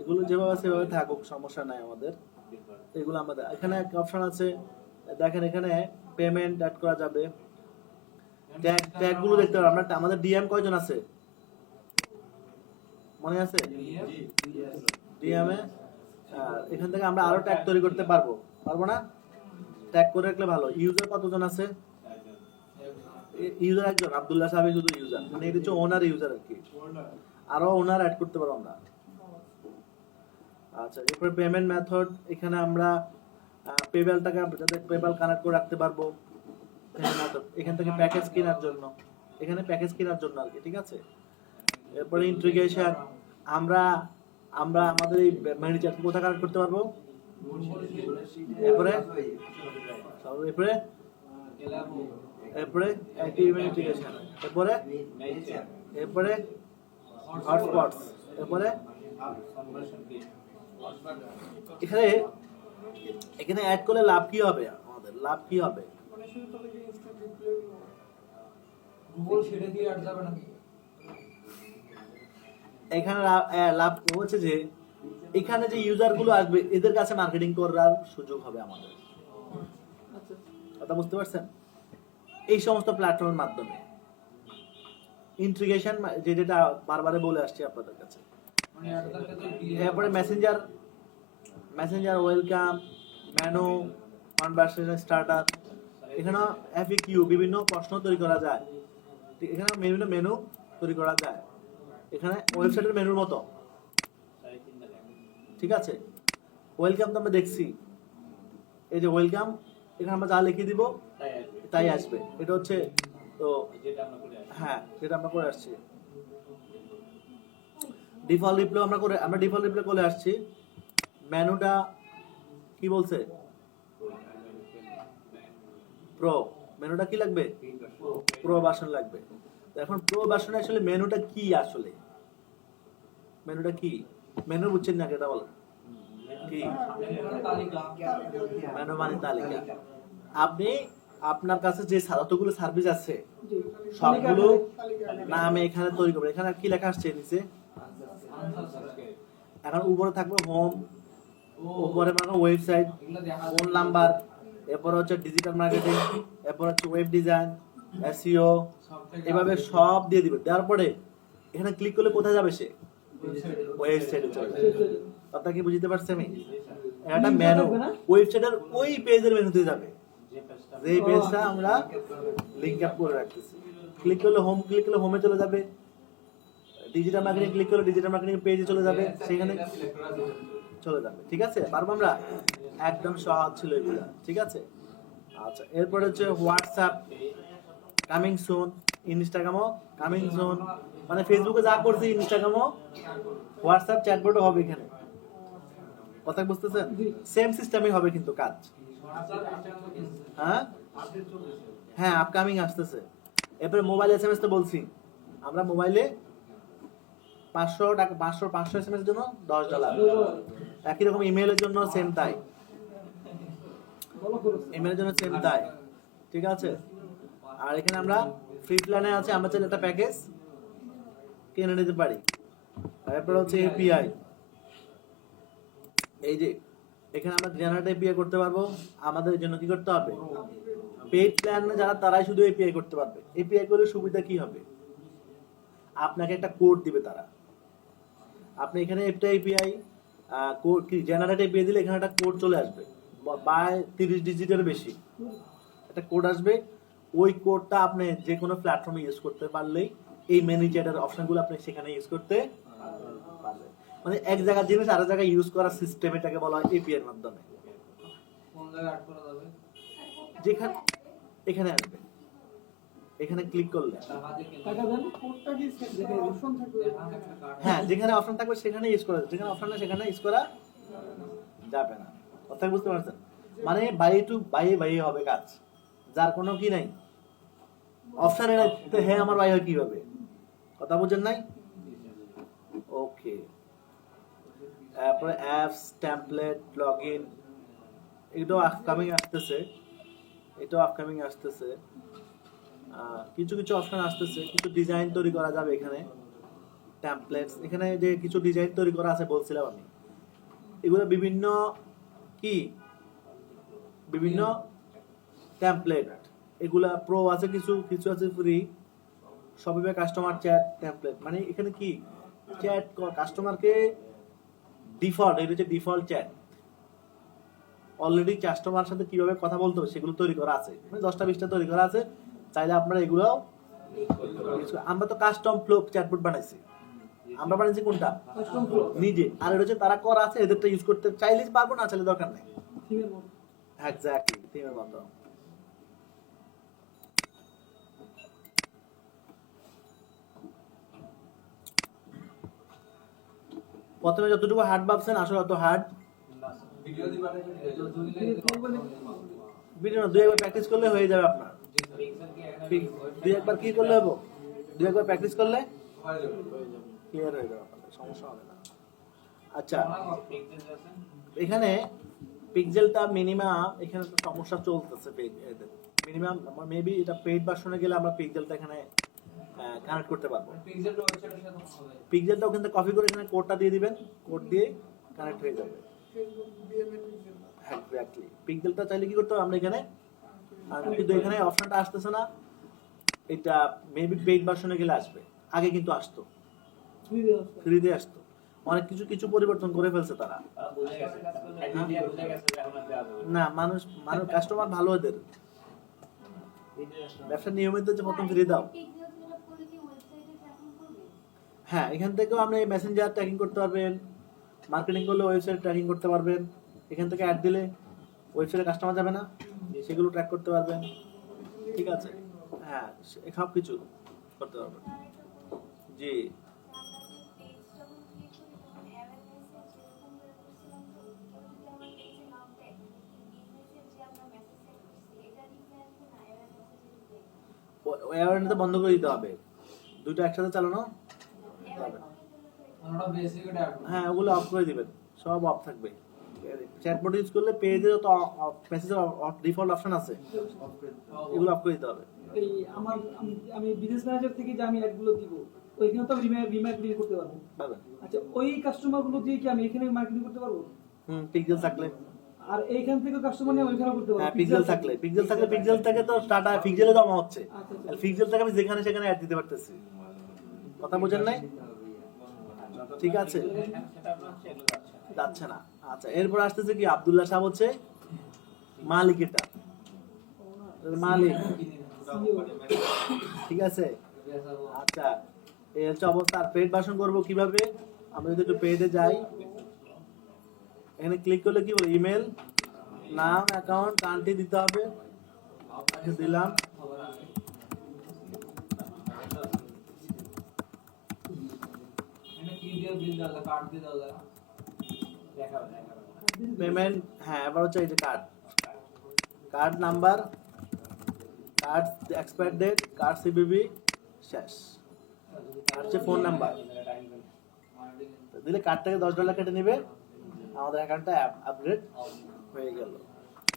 এগুলো যেভাবে আছে সেভাবে থাকুক, সমস্যা নাই আমাদের। এগুলো আমাদের এখানে একটা অপশন আছে, দেখেন এখানে পেমেন্ট অ্যাড করা যাবে, ট্যাগ গুলো দেখতে পারবো আমরা। আমাদের ডিএম কয়জন আছে মনে আছে? ডিএম এ এখান থেকে আমরা আরো ট্যাগ তৈরি করতে পারবো, পারবো না? ট্যাগ করে রাখলে ভালো। ইউজার কতজন আছে? ইউজার একজন, আব্দুল্লাহ সাহেব শুধু ইউজার, মানে এটা হচ্ছে ওনার ইউজার আর কি, আরো ওনার অ্যাড করতে পারবো আমরা। আচ্ছা এরপর পেমেন্ট মেথড, এখানে আমরা পেপ্যালটাকে যাতে পেপ্যাল কানেক্ট করে রাখতে পারবো। এখান থেকে প্যাকেজ কেনার জন্য, এখানে প্যাকেজ কেনার জন্য আর কি, ঠিক আছে। এরপরে ইন্টিগ্রেশন, আমরা আমাদের এই ম্যানেজার কোথায় কানেক্ট করতে পারবো? এরপরে এরপরে ইন্টিগ্রেশন, এরপরে হটস্পটস, এরপরে এখানে অ্যাড করলে লাভ কি হবে? আমাদের লাভ কি হবে? মানে শুধু তাদেরকে ইনস্ট্যান্ট রিপ্লাই গুগল সেটা দিয়ে অ্যাড যাবে নাকি? এখানে লাভ হচ্ছে যে এখানে যে ইউজার গুলো আসবে এদের কাছে মার্কেটিং করার সুযোগ হবে আমাদের। আচ্ছা কথা বুঝতে পারছেন? এই সমস্ত প্ল্যাটফর্মের মাধ্যমে ইন্টিগ্রেশন, যেটা বারবারে বলে আসছি আপনাদের কাছে। মানে অ্যাডটাকে তো দিয়ে এরপরে Messenger welcome, menu, conversation starter, এখানে এফএকিউ বিভিন্ন প্রশ্ন তৈরি করা যায়, এখানে বিভিন্ন মেনু তৈরি করা যায়, এখানে ওয়েবসাইটের মেনুর মতো, ঠিক আছে। ওয়েলকাম তো আমরা দেখছি, এই যে ওয়েলকাম, এখানে আমরা যা লিখে দিব তাই আসবে, এটা হচ্ছে তো যেটা আমরা করে আসি। হ্যাঁ যেটা আমরা করে আসছি। ডিফল্ট রিপ্লাই আমরা ডিফল্ট রিপ্লাই করে আসছি। মেনুটা কি বলছে? প্রো, মেনুটা কি লাগবে? প্রো ভার্সন লাগবে। তো এখন প্রো ভার্সনে আসলে মেনুটা কি? আসলে মেনুটা কি? মেনু বুঝছেন না, এটা বলেন কি? মেনু মানে তালিকা। আপনি আপনার কাছে যে যতগুলো সার্ভিস আছে জি সবগুলো নামে এখানে তৈরি করবেন। এখানে কি লেখা আসছে নিচে? এখন উপরে থাকবে হোম, উপরে মানে ওয়েবসাইট, ফোন নাম্বার, এরপর হচ্ছে ডিজিটাল মার্কেটিং, এরপর হচ্ছে ওয়েব ডিজাইন, এসইও, এভাবে সব দিয়ে দিবে। দেওয়ার পরে এখানে ক্লিক করলে কোথায় যাবে? সে ওয়েবসাইটে চলে যাবে। কথা কি বুঝতে পারছি আমি? এটা মেনু, ওয়েবসাইটের ওই পেজের মেনুতে যাবে, যে পেজটা আমরা লিংক আপ করে রাখতেছি। ক্লিক করলে হোম, ক্লিক করলে হোমে চলে যাবে। ডিজিটাল মার্কেটিং ক্লিক করলে ডিজিটাল মার্কেটিং পেজে চলে যাবে, সেখানে চলে যাবে, ঠিক আছে। পারবো আমরা? একদম সহজ ছিল এগুলা, ঠিক আছে। আচ্ছা এরপরে হচ্ছে হোয়াটসঅ্যাপ কামিং সুন, ইনস্টাগ্রামও কামিং সুন, মানে ফেসবুকে যা করছি ইনস্টাগ্রামও হোয়াটসঅ্যাপ চ্যাটবটও হবে এখানে। কথা বুঝতেছেন? সেম সিস্টেমে হবে কিন্তু কাজ। হ্যাঁ হ্যাঁ আপকামিং আসতেছে। এরপরে মোবাইল এসএমএস তো বলছি, আমরা মোবাইলে 500 টাকা 500 এসএমএস এর জন্য $10। একই রকম ইমেইলের জন্য সেম তাই, ভালো খরচ। ইমেইলের জন্য সেম তাই, ঠিক আছে। আর এখানে আমরা ফ্রি প্ল্যানে আছে, আমরা চাইলে একটা প্যাকেজ কিনে নিতে পারি। তারপর হচ্ছে এপিআই, এই যে এখানে আমরা জেনারেট এপিআই করতে পারবো। আমাদের জন্য কি করতে হবে, পেইড প্ল্যান যারা তারাই শুধু এপিআই করতে পারবে। এপিআই করলে সুবিধা কি হবে, আপনাকে একটা কোড দিবে তারা, আপনি এখানে একটা এপিআই কোড কি জেনারেট এপিআই দিলে এখানে একটা কোড চলে আসবে, বাই 30 ডিজিটের বেশি একটা কোড আসবে। ওই কোডটা আপনি যে কোনো প্ল্যাটফর্মে ইউজ করতে পারলেই এই মেনু চ্যাটের অপশনগুলো আপনি সেখানে ইউজ করতে পারবেন। মানে এক জায়গার জিনিস আরেক জায়গায় ইউজ করার সিস্টেম, এটাকে বলা হয় এপিআই এর মাধ্যমে। কোন জায়গায় অ্যাড করা যাবে? যেখানে এখানে আসবে, এখানে ক্লিক করলে টাকা দেন, কোডটা কি যেখানে অপশন থাকবে হ্যাঁ যেখানে অপশন থাকবে সেখানে ইউজ করা, যেখানে অপশন না সেখানে ইউজ করা যাবে না। কথা বুঝতে পারছেন? মানে বাই টু বাই হবে কাজ, যার কোনো কি নাই, অপশন নাই তো হ্যাঁ আমার বাই হয় কিভাবে, কথা বুঝেন নাই? ওকে, তারপরে অ্যাপস, টেমপ্লেট, লগইন, এটাও আপকামিং আসতেছে, এটাও আপকামিং আসতেছে। কিছু কিছু অপশন আসতেছে, কিছু ডিজাইন তৈরি করা যাবে এখানে, টেমপ্লেটস, এখানে যে কিছু ডিজাইন তৈরি করা আছে বলছিলাম আমি, এগুলো বিভিন্ন কি বিভিন্ন টেমপ্লেট, এগুলা প্রো আছে, কিছু কিছু আছে ফ্রি, সবই কাস্টমার চ্যাট টেমপ্লেট। মানে এখানে কি চ্যাট কাস্টমারকে ডিফল্ট, এটা হচ্ছে ডিফল্ট চ্যাট, অলরেডি কাস্টমার সাথে কিভাবে কথা বলতে হবে সেগুলো তৈরি করা আছে, মানে 10টা 20টা তৈরি করা আছে, চাইলে আপনারা এগুলো। আমরা তো কাস্টম ফ্লো চ্যাটবট বানাইছি, আমরা বানাইছি কোনটা কাস্টম ফ্লো নিজে, আর এটা হচ্ছে তারা করা আছে, এদেরটা ইউজ করতে চাইলে পারবো, না চাইলে দরকার নেই। থিমের মতো। এক্স্যাক্টলি থিমের মতো। প্রথমে যতটুকু হার্ড ভাবছেন আসলে অত হার্ড ভিডিও দিবা ভিডিও না, 2 একবার প্র্যাকটিস করলে হয়ে যাবে আপনার। 2 একবার কি করলে হবে, 2 একবার প্র্যাকটিস করলে ক্লিয়ার হয়ে যাবে আপনার, সমস্যা হবে না। আচ্ছা, এখানে পিক্সেলটা মিনিমাম, এখানে তো সমস্যা চলতেছে মিনিমাম, মেবি এটা পেইড ভার্সনে গেলে আমরা পিক্সেলটা এখানে কানেক্ট করতে পারবো। পিক্সেলটা ওয়েবসাইটের সাথে হবে। পিক্সেলটা ওখান থেকে কপি করে এখানে কোডটা দিয়ে দিবেন, কোড দিয়ে কানেক্ট হয়ে যাবে। ফেসবুক বিএমএন এক্স্যাক্টলি, পিক্সেলটা চাইলে কি করতে হবে আমরা এখানে, কিন্তু এখানে অপশনটা আসতেছে না, এটা মেবি পেইড ভার্সনে গেলে আসবে, আগে কিন্তু আসতো, ফ্রিতে আসতো। অনেক কিছু কিছু পরিবর্তন করে ফেলছে তারা। বুঝে গেছে, আইডিয়া বুঝে গেছে যে এখন আর দেওয়া যাবে না। না, মানুষ কাস্টমার ভালো এদের, ব্যবসা নিয়মিত যে প্রথম ফ্রি দাও। হ্যাঁ, এখান থেকেও আপনি মেসেঞ্জার ট্র্যাকিং করতে পারবেন, মার্কেটিং করলে ওয়েবসাইট ট্র্যাকিং করতে পারবেন, এখান থেকে অ্যাড দিলে ওয়েবসাইটে কাস্টমার যাবে না, সেগুলো ট্র্যাক করতে পারবেন। ঠিক আছে, হ্যাঁ সব কিছু করতে পারবেন। জি অ্যাওয়ারনেসটা বন্ধ করে দিতে হবে, দুটো একসাথে চালানো যাবে না। আমরা বেসিক এটা অ্যাড হ্যাঁ, ওগুলো অফ করে দিবেন, সব অফ থাকবে। চ্যাটবট ইউজ করলে পেজে যত মেসেজের ডিফল্ট অপশন আছে এগুলো অফ করে দিতে হবে। এই আমার আমি বিজনেস ম্যানেজার থেকে যে আমি অ্যাডগুলো দিব, ওইখানে তো আমি রিমার্কেটিং করতে পারবো। পাবেন। আচ্ছা, ওই কাস্টমারগুলো দিয়ে কি আমি এখানে মার্কেটিং করতে পারবো? পিক্সেল থাকলে, আর এইখান থেকে কাস্টমার নিয়ে ওইখানে করতে পারবো? হ্যাঁ পিক্সেল থাকলে পিক্সেল থেকে তো টাটা পিক্সেলে জমা হচ্ছে, আচ্ছা, আচ্ছা। আর পিক্সেল থেকে আমি যেখানে সেখানে অ্যাড দিতে পারতেছি। কথা বোঝেন নাই? ঠিক আছে, সেটা আপনার হচ্ছে এগুলো যাচ্ছে না। যাচ্ছে না। আচ্ছা, এরপর আসতেছে কি আব্দুল্লাহ সাহেব হচ্ছে মালিক, এটা মালিক, ঠিক আছে। আচ্ছা, এই হচ্ছে অবস্থা। আর পেড ভার্সন করবো কিভাবে, আমরা যদি একটু পেজে যাই, এখানে ক্লিক করলে কি বলে, ইমেল, নাম, অ্যাকাউন্ট, কান্ট্রি দিতে হবে, দিলাম। এটা কি দিয়ে বিল দেওয়া যায়, কার্ড দিয়ে দেওয়া যায়? দেখাবে দেখাবে পেমেন্ট, হ্যাঁ এবার হচ্ছে এই যে card number, card expire date, card CVV শেষ, আর হচ্ছে ফোন নাম্বার দিলে কার্ড থেকে $10 কেটে নেবে, আমাদের অ্যাকাউন্টটা আপগ্রেড হয়ে গেল।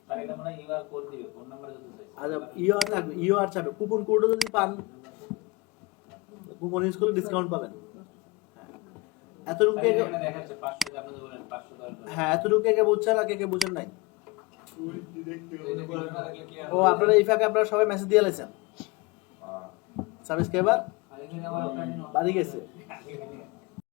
তার এটা মানে ইউআর কোড দিবে ফোন নাম্বার যদি চাই আচ্ছা ইউআর থাকবে, ইউআর চাবে, কুপন কোডও যদি পান কুপন ইউজ করলে ডিসকাউন্ট পাবেন। এতটুকু এখানে দেখাচ্ছে 500 আপনি বলেন 500 $10 হ্যাঁ এতটুকু কে বুঝছেন আর কে বুঝেন নাই? ও আপনারা এই ফাঁকে আপনারা সবাই মেসেজ দিয়ে লাইছেন সাবস্ক্রাইবার আর এখানে আমার বাড়ি গেছে।